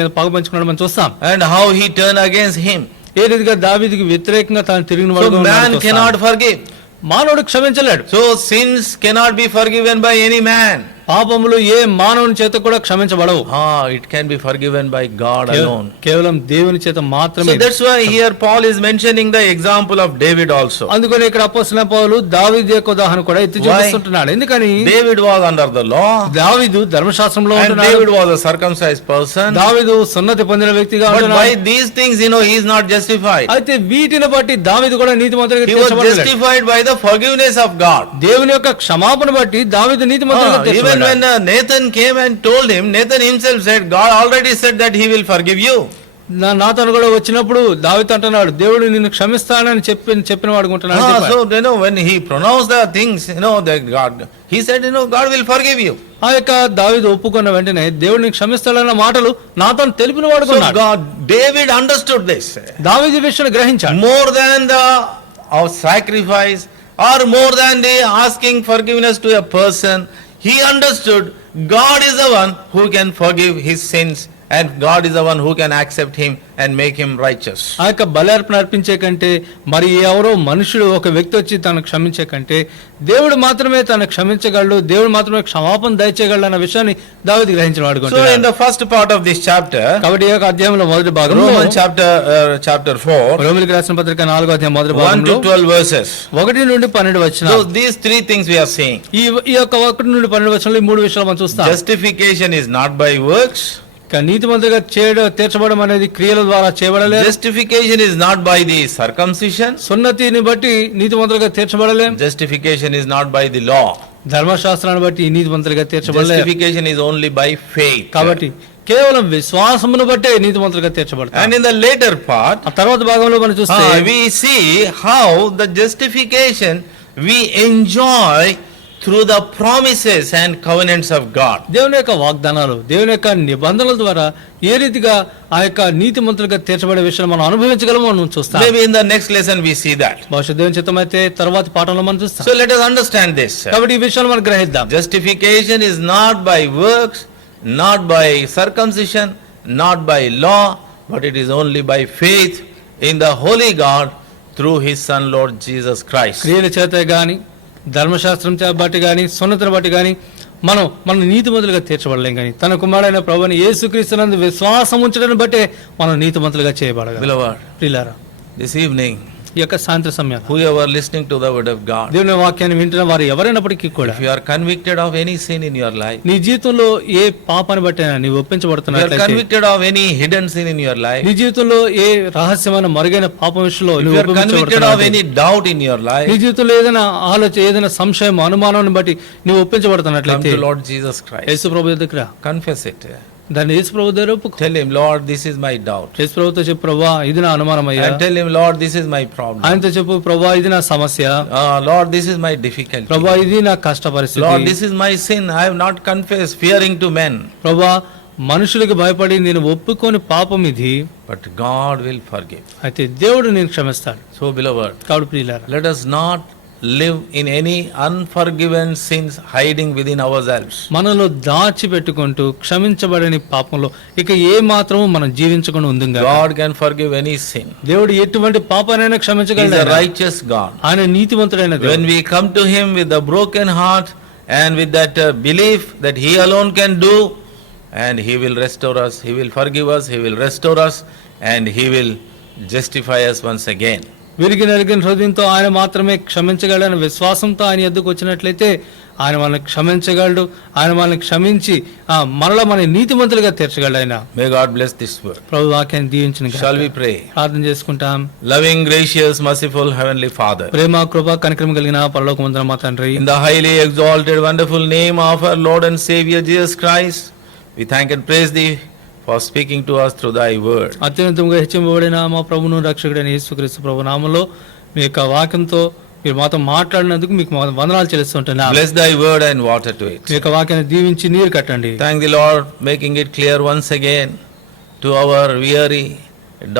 మీద పగ పెంచుకున్నాడో మనం చూస్తాం. and how he turned against him. ఏ రీతిగా దావీదుకి వ్యతిరేకంగా తాను తిరిగిన So వాడుగా man ఉన్నాడో cannot చూస్తాం. forgive. మానవుడు క్షమించలేడు. So sins cannot be forgiven by any man. పాపములు ఏ మానవుని చేత కూడా క్షమించబడవు. It can be forgiven by God alone. కేవలం దేవుని చేత మాత్రమే. So that's why here Paul is mentioning the example of David also. అందుకని ఇక్కడ అపోస్తలుడైన పౌలు దావీదు యొక్క ఉదాహరణ కూడా ఎత్తి చూపిస్తుంటున్నాడు. ఎందుకని David was under the law. దావీదు ధర్మశాస్త్రంలో And ఉంటున్నాడు. David was a circumcised person. దావీదు సున్నతి పొందిన వ్యక్తిగా But ఉంటున్నాడు. by these things, he is not justified. అయితే వీటిని బట్టి దావీదు కూడా నీతిమంతుడిగా He was తీర్చబడలేదు. justified by the forgiveness of God. దేవుని యొక్క క్షమాపణ బట్టి దావీదు నీతిమంతుడిగా Even తీర్చబడ్డాడు. when Nathan came and told him, Nathan himself said, God already said that he will forgive you. నాతోను కూడా వచ్చినప్పుడు దావీదు అంటున్నాడు, దేవుడు నిన్ను క్షమిస్తానని చెప్పిన వాడు ఉంటున్నాడు. So when he pronounced the things, that God, he said, God will forgive you. ఆ యొక్క దావీదు ఒప్పుకున్న వెంటనే దేవుడిని క్షమిస్తాడన్న మాటలు నాతో తెలిపిన వాడు So David understood this. దావీదు ఈ విషయాన్ని గ్రహించాడు. More than our sacrifice or more than the asking forgiveness to a person, he understood God is the one who can forgive his sins and God is the one who can accept him and make him righteous. ఆ యొక్క బలి అర్పణ అర్పించే కంటే మరి ఎవరో మనుషుడు ఒక వ్యక్తి వచ్చి తను క్షమించే కంటే దేవుడు మాత్రమే తను క్షమించగలడు, దేవుడు మాత్రమే క్షమాపణ దయచేయగలడు అన్న విషయాన్ని దావీదు గ్రహించిన వాడు. So in the first part of this chapter, కాబట్టి ఈ యొక్క అధ్యాయంలో మొదటి భాగంలో Romans chapter 4, రోమీయులకు రాసిన పత్రిక 4వ అధ్యాయం మొదటి 1 భాగంలో to 12 verses. 1 నుండి 12 వచనాలు. So these three things we are seeing. ఈ యొక్క 1 నుండి 12 వచనాలు ఈ మూడు విషయాలు మనం చూస్తాం. Justification is not by works. నీతిమంతులుగా తీర్చబడడం అనేది క్రియల ద్వారా చేయబడలేదు. Justification is not by the circumcision. సున్నతిని బట్టి నీతిమంతులుగా తీర్చబడలేం. Justification is not by the law. ధర్మశాస్త్రాన్ని బట్టి నీతిమంతులుగా తీర్చబడలేదు. Justification is only by faith. కాబట్టి కేవలం విశ్వాసమును బట్టే నీతిమంతులుగా తీర్చబడతారు. And in the later part, ఆ తర్వాత భాగంలో మనం చూస్తే we see how the justification we enjoy through the promises and covenants of God. దేవుని యొక్క వాగ్దానాలు, దేవుని యొక్క నిబంధనల ద్వారా ఏ రీతిగా ఆ యొక్క నీతిమంతులుగా తీర్చబడే విషయాన్ని మనం అనుభవించగలమో మనం చూస్తాం. Maybe in the next lesson we see that. బహుశా దేవుని చిత్తమైతే తర్వాతి పాఠంలో మనం చూస్తాం. So let us understand this. కాబట్టి ఈ విషయాలు మనం గ్రహిద్దాం. Justification is not by works, not by circumcision, not by law, but it is only by faith in the Holy God through His Son Lord Jesus Christ. క్రియల చేత గాని ధర్మశాస్త్రం బట్టి గాని సున్నతిని బట్టి గాని మనం నీతిమంతులుగా తీర్చబడలేం, కానీ తన కుమారుడైన ప్రభువుని యేసుక్రీస్తునందు విశ్వాసం ఉంచడాన్ని బట్టే మనం నీతిమంతులుగా చేయబడగలం. Beloved, ప్రియులారా, this evening, ఈ యొక్క సాయంత్ర సమయం whoever listening to the word of God, దేవుని వాక్యాన్ని వింటున్న వారు ఎవరైనప్పటికీ కూడా, if you are convicted of any sin in your life, నీ జీవితంలో ఏ పాపాన్ని బట్టి నీవు if you are ఒప్పించబడుతున్నట్లయితే, convicted of any hidden sin in your life, నీ జీవితంలో ఏ రహస్యమైన మరుగైన పాపం విషయంలో if నువ్వు you are convicted of ఒప్పించబడుతున్నట్లయితే, any doubt in your life, నీ జీవితంలో ఏదైనా ఆలోచన, ఏదైనా సంశయం, అనుమానాన్ని బట్టి నువ్వు come ఒప్పించబడుతున్నట్లయితే to Lord Jesus Christ. యేసు ప్రభు దగ్గర రా. Confess it. దాన్ని యేసు ప్రభు దగ్గర ఒప్పుకో. Tell him, Lord, this is my doubt. యేసు ప్రభుతో చెప్పు, ప్రభువా ఇది నా అనుమానం అయ్యా. And tell him, Lord, this is my problem. ఆయనతో చెప్పు, ప్రభువా ఇది నా సమస్య, Lord, this is my difficulty. ప్రభువా ఇది నా కష్ట Lord, పరిస్థితి, this is my sin. I have not confessed, fearing to men. ప్రభువా మనుషులకు భయపడి నేను ఒప్పుకోని పాపం ఇది, But God will forgive. అయితే దేవుడు నేను క్షమిస్తాడు. So, beloved, కాబట్టి ప్రియులారా, let us not live in any unforgiven sins hiding within ourselves. మనలో దాచిపెట్టుకుంటూ క్షమించబడని పాపంలో ఇక ఏ మాత్రము మనం జీవించకుండా ఉందిగా. God can forgive any sin. దేవుడు ఎటువంటి పాపానైనా He is క్షమించగలడు. a righteous God. ఆయన నీతిమంతుడైన దేవుడు. When we come to Him with a broken heart and with that belief that He alone can do, and He will restore us, He will forgive us, He will restore us, and He will justify us once again. విరిగి నలిగిన హృదయంతో ఆయన మాత్రమే క్షమించగలడని విశ్వాసంతో ఆయన ఎద్దుకు వచ్చినట్లయితే ఆయన మనల్ని క్షమించగలడు. ఆయన మనల్ని క్షమించి మరలా మన నీతిమంతులుగా తీర్చగలడు. ఆయన May God bless this word. ప్రభు వాక్యాన్ని దీవించిన Shall we pray? ప్రార్థన చేసుకుంటాం. Loving, gracious, merciful, heavenly Father, ప్రేమ కృప కనికరం కలిగిన పరలోకమందున మా తండ్రి, in the highly exalted, wonderful name of our Lord and Savior Jesus Christ, we thank and praise Thee for speaking to us through Thy word. అత్యున్నతంగా హెచ్చింపబడిన మా ప్రభువును రక్షకుడైన యేసుక్రీస్తు ప్రభు నామములో మీ యొక్క వాక్యంతో మీరు మాతో మాట్లాడినందుకు మీకు వందనాలు చెల్లిస్తుంటున్నాం. Bless Thy word and water to it. మీ యొక్క వాక్యాన్ని దీవించి నీరు కట్టండి. Thank the Lord, making it clear once again to our weary,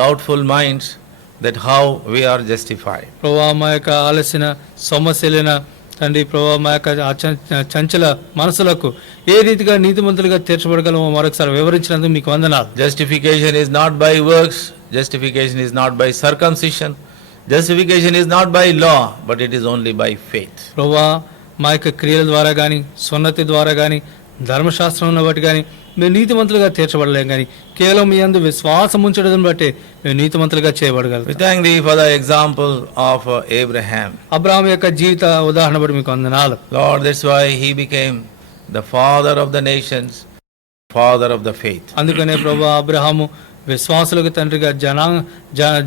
doubtful minds that how we are justified. ప్రభువా మా యొక్క ఆలస్యన సమస్యలైన తండ్రి ప్రభావ మా యొక్క చంచల మనసులకు ఏ రీతిగా నీతిమంతులుగా తీర్చబడగలమో మరొకసారి వివరించినందుకు మీకు వందనాలు. Justification is not by works, justification is not by circumcision, justification is not by law, but it is only by faith. ప్రభావ మా యొక్క క్రియల ద్వారా కానీ సున్నతి ద్వారా కానీ ధర్మశాస్త్రం బట్టి కానీ మేము నీతిమంతులుగా తీర్చబడలేం కానీ కేవలం మీ యందు విశ్వాసం ఉంచడం బట్టి మేము నీతిమంతులుగా చేయబడగలం. We thank thee for the example of Abraham. అబ్రాహాం యొక్క జీవిత ఉదాహరణ బట్టి మీకు వందనాలు. Lord, that's why he became the father of the nations, father of the faith. అందుకనే ప్రభా అబ్రహాము విశ్వాసులకు తండ్రిగా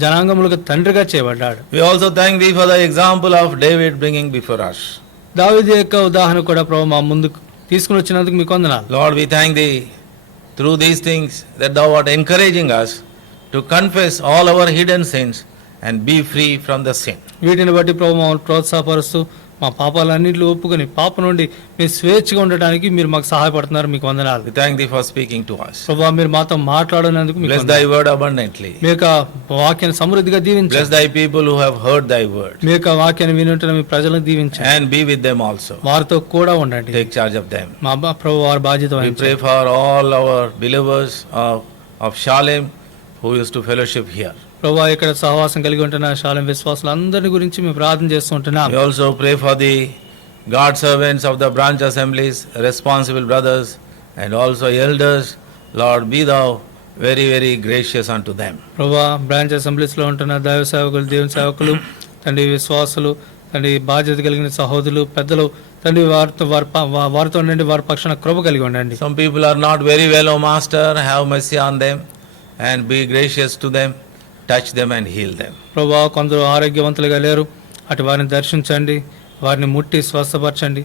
జనాంగములకు తండ్రిగా చేయబడ్డాడు. We also thank thee for the example of David bringing before us. దావీదు యొక్క ఉదాహరణ కూడా ప్రభు మా ముందుకు తీసుకుని వచ్చినందుకు మీకు వందనాలు. Lord, we thank thee through these things that thou art encouraging us to confess all our hidden sins and be free from the sin. వీటిని బట్టి ప్రభు మమ్మల్ని ప్రోత్సాహపరుస్తూ మా పాపాలన్నింటిలో ఒప్పుకొని పాప నుండి మేము స్వేచ్ఛగా ఉండటానికి మీరు మాకు సహాయపడుతున్నారు. మీకు వందనాలు. We thank thee for speaking to us. ప్రభు మీరు మాతో మాట్లాడినందుకు మీకు Bless వందనాలు. thy word abundantly. మీ యొక్క వాక్యాన్ని సమృద్ధిగా Bless దీవించండి. thy people who have heard thy word మీ యొక్క వాక్యాన్ని వినుంటున్న మీ ప్రజలను దీవించండి. and be with them also. వారితో కూడా ఉండండి. Take charge of them. మా ప్రభు వారి బాధ్యత We వహించండి. pray for all our believers of Shalem who used to fellowship here. ప్రభు ఇక్కడ సహవాసం కలిగి ఉంటున్న శాలం విశ్వాసులందరి గురించి మేము ప్రార్థన చేస్తుంటున్నాం. We also pray for the God servants of the branch assemblies, responsible brothers and also elders. Lord, be thou very, very gracious unto them. ప్రభా branch assemblies లో ఉంటున్న దైవ సేవకులు దేవుని సేవకులు తండ్రి విశ్వాసులు తండ్రి బాధ్యత కలిగిన సహోదరులు పెద్దలు తండ్రి వారితో ఉండండి. వారి పక్షాన కృప కలిగి ఉండండి. Some people are not very well, O Master. Have mercy on them and be gracious to them. Touch them and heal them. ప్రభా కొందరు ఆరోగ్యవంతులుగా లేరు, అటు వారిని దర్శించండి, వారిని ముట్టి స్వస్థపరచండి.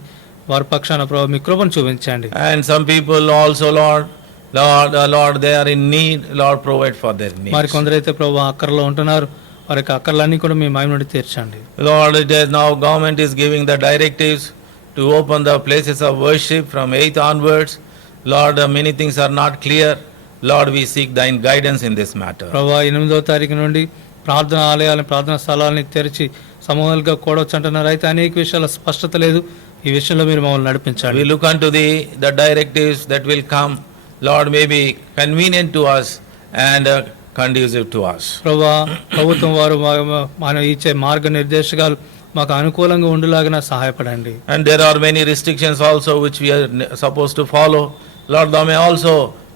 వారి పక్షాన ప్రభా మీ కృపను చూపించండి. And some people also, Lord, they are in need. Lord, provide for their needs. మరి కొందరైతే ప్రభా అక్కర్లో ఉంటున్నారు, వారి యొక్క అక్కర్లన్నీ కూడా మీ మహిమ నుండి తీర్చండి. Lord, it is now government is giving the directives to open the places of worship from 8th onwards. Lord, many things are not clear. Lord, we seek thine guidance in this matter. ప్రభా 8వ తారీఖు నుండి ప్రార్థన ఆలయాలను ప్రార్థన స్థలాలని తెరిచి సమూహాలుగా కూడవచ్చు అంటున్నారు. అయితే అనేక విషయాల స్పష్టత లేదు. ఈ విషయంలో మీరు మమ్మల్ని నడిపించాలి. We look unto thee, the directives that will come, Lord, may be convenient to us and conducive to us. ప్రభా ప్రభుత్వం వారు మన ఇచ్చే మార్గనిర్దేశకాలు మాకు అనుకూలంగా ఉండేలాగా సహాయపడండి. And there are many restrictions also which we are supposed to follow. Lord, thou may also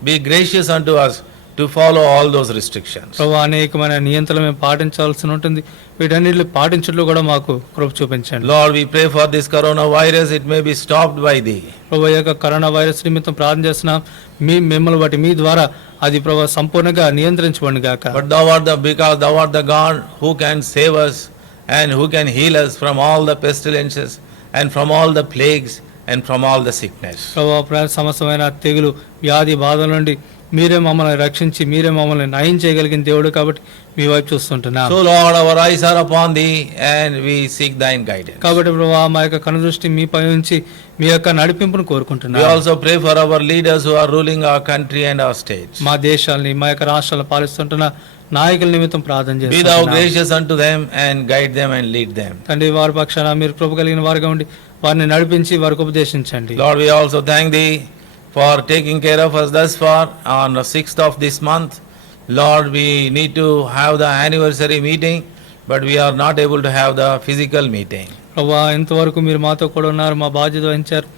be gracious unto us to follow all those restrictions. ప్రభా అనేకమైన నియంత్రణలు మేము పాటించాల్సి ఉంటుంది. వీటన్నిటిని పాటించడంలో కూడా మాకు కృప చూపించండి. Lord, we pray for this coronavirus, it may be stopped by thee. ప్రభా యొక్క కరోనా వైరస్ నిమిత్తం ప్రార్థన చేస్తున్నాం. మిమ్మల్ని బట్టి మీ ద్వారా అది ప్రభా సంపూర్ణంగా నియంత్రించబడి గాక. But because thou art the God who can save us and who can heal us from all the pestilences and from all the plagues and from all the sickness. ప్రభా సమస్తమైన తెగులు వ్యాధి బాధల నుండి మీరే మమ్మల్ని రక్షించి మీరే మమ్మల్ని నయం చేయగలిగిన దేవుడు కాబట్టి మీ వైపు చూస్తుంటున్నాం. So Lord, our eyes are upon thee and we seek thine guidance. కాబట్టి ప్రభా మా యొక్క కనుదృష్టి మీపై ఉంచి మీ యొక్క నడిపింపును We కోరుకుంటున్నాం. also pray for our leaders who are ruling our country and our states. మా దేశాలని మా యొక్క రాష్ట్రాలు పాలిస్తుంటున్న నాయకుల నిమిత్తం ప్రార్థన Be thou చేస్తున్నాం. gracious unto them and guide them and lead them. తండ్రి వారి పక్షాన మీరు కృప కలిగిన వారుగా ఉండి వారిని నడిపించి వారికి ఉపదేశించండి. Lord, we also thank thee for taking care of us thus far on the 6th of this month. Lord, we need to have the anniversary meeting, but we are not able to have the physical meeting. ప్రభా ఇంతవరకు మీరు మాతో కూడా ఉన్నారు, మా బాధ్యత వహించారు.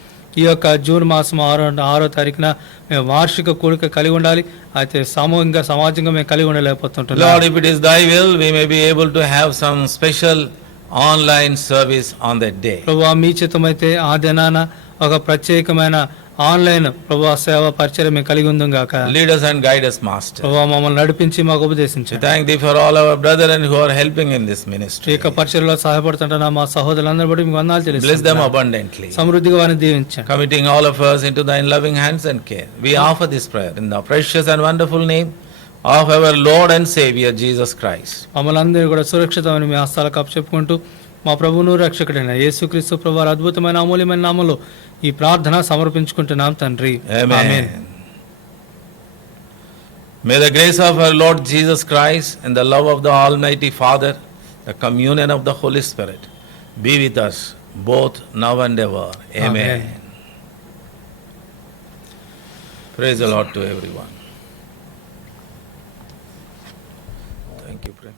ఈ యొక్క జూన్ మాసం 6వ తారీఖున మేము వార్షిక కూడిక కలిగి ఉండాలి. అయితే సామూహికంగా సమాజంగా మేము కలిగి ఉండలేకపోతుంటున్నాం. Lord, if it is thy will, we may be able to have some special online service on that day. ప్రభా మీ చిత్తమైతే ఆ దినాన ఒక ప్రత్యేకమైన ఆన్లైన్ ప్రభా సేవ పరిచయం మేము కలిగి ఉందాం గాక. Lead us and guide us, Master. ప్రభా మమ్మల్ని నడిపించి మాకు We ఉపదేశించండి. thank thee for all our brethren who are helping in this ఈ ministry. యొక్క పరిచయంలో సహాయపడుతుంటున్న మా సహోదరులందరూ బట్టి మీకు వందనాలు Bless them తెలుస్తున్నాం. abundantly. సమృద్ధిగా వారిని దీవించండి. Committing all of us into thine loving hands and care. We offer this prayer in the precious and wonderful name of our Lord and Savior Jesus Christ. మమ్మల్ని అందరూ కూడా సురక్షితమైన మీ హస్తాలకు అప్పచెప్పుకుంటూ మా ప్రభువును రక్షకుడైన యేసుక్రీస్తు ప్రభు వారి అద్భుతమైన అమూల్యమైన నామములో ఈ ప్రార్థన సమర్పించుకుంటున్నాం తండ్రి. Amen. May the grace of our Lord Jesus Christ and the love of the Almighty Father, the communion of the Holy Spirit be with us both now and ever. Amen. Amen. Praise the Lord to everyone. Thank you, Prem.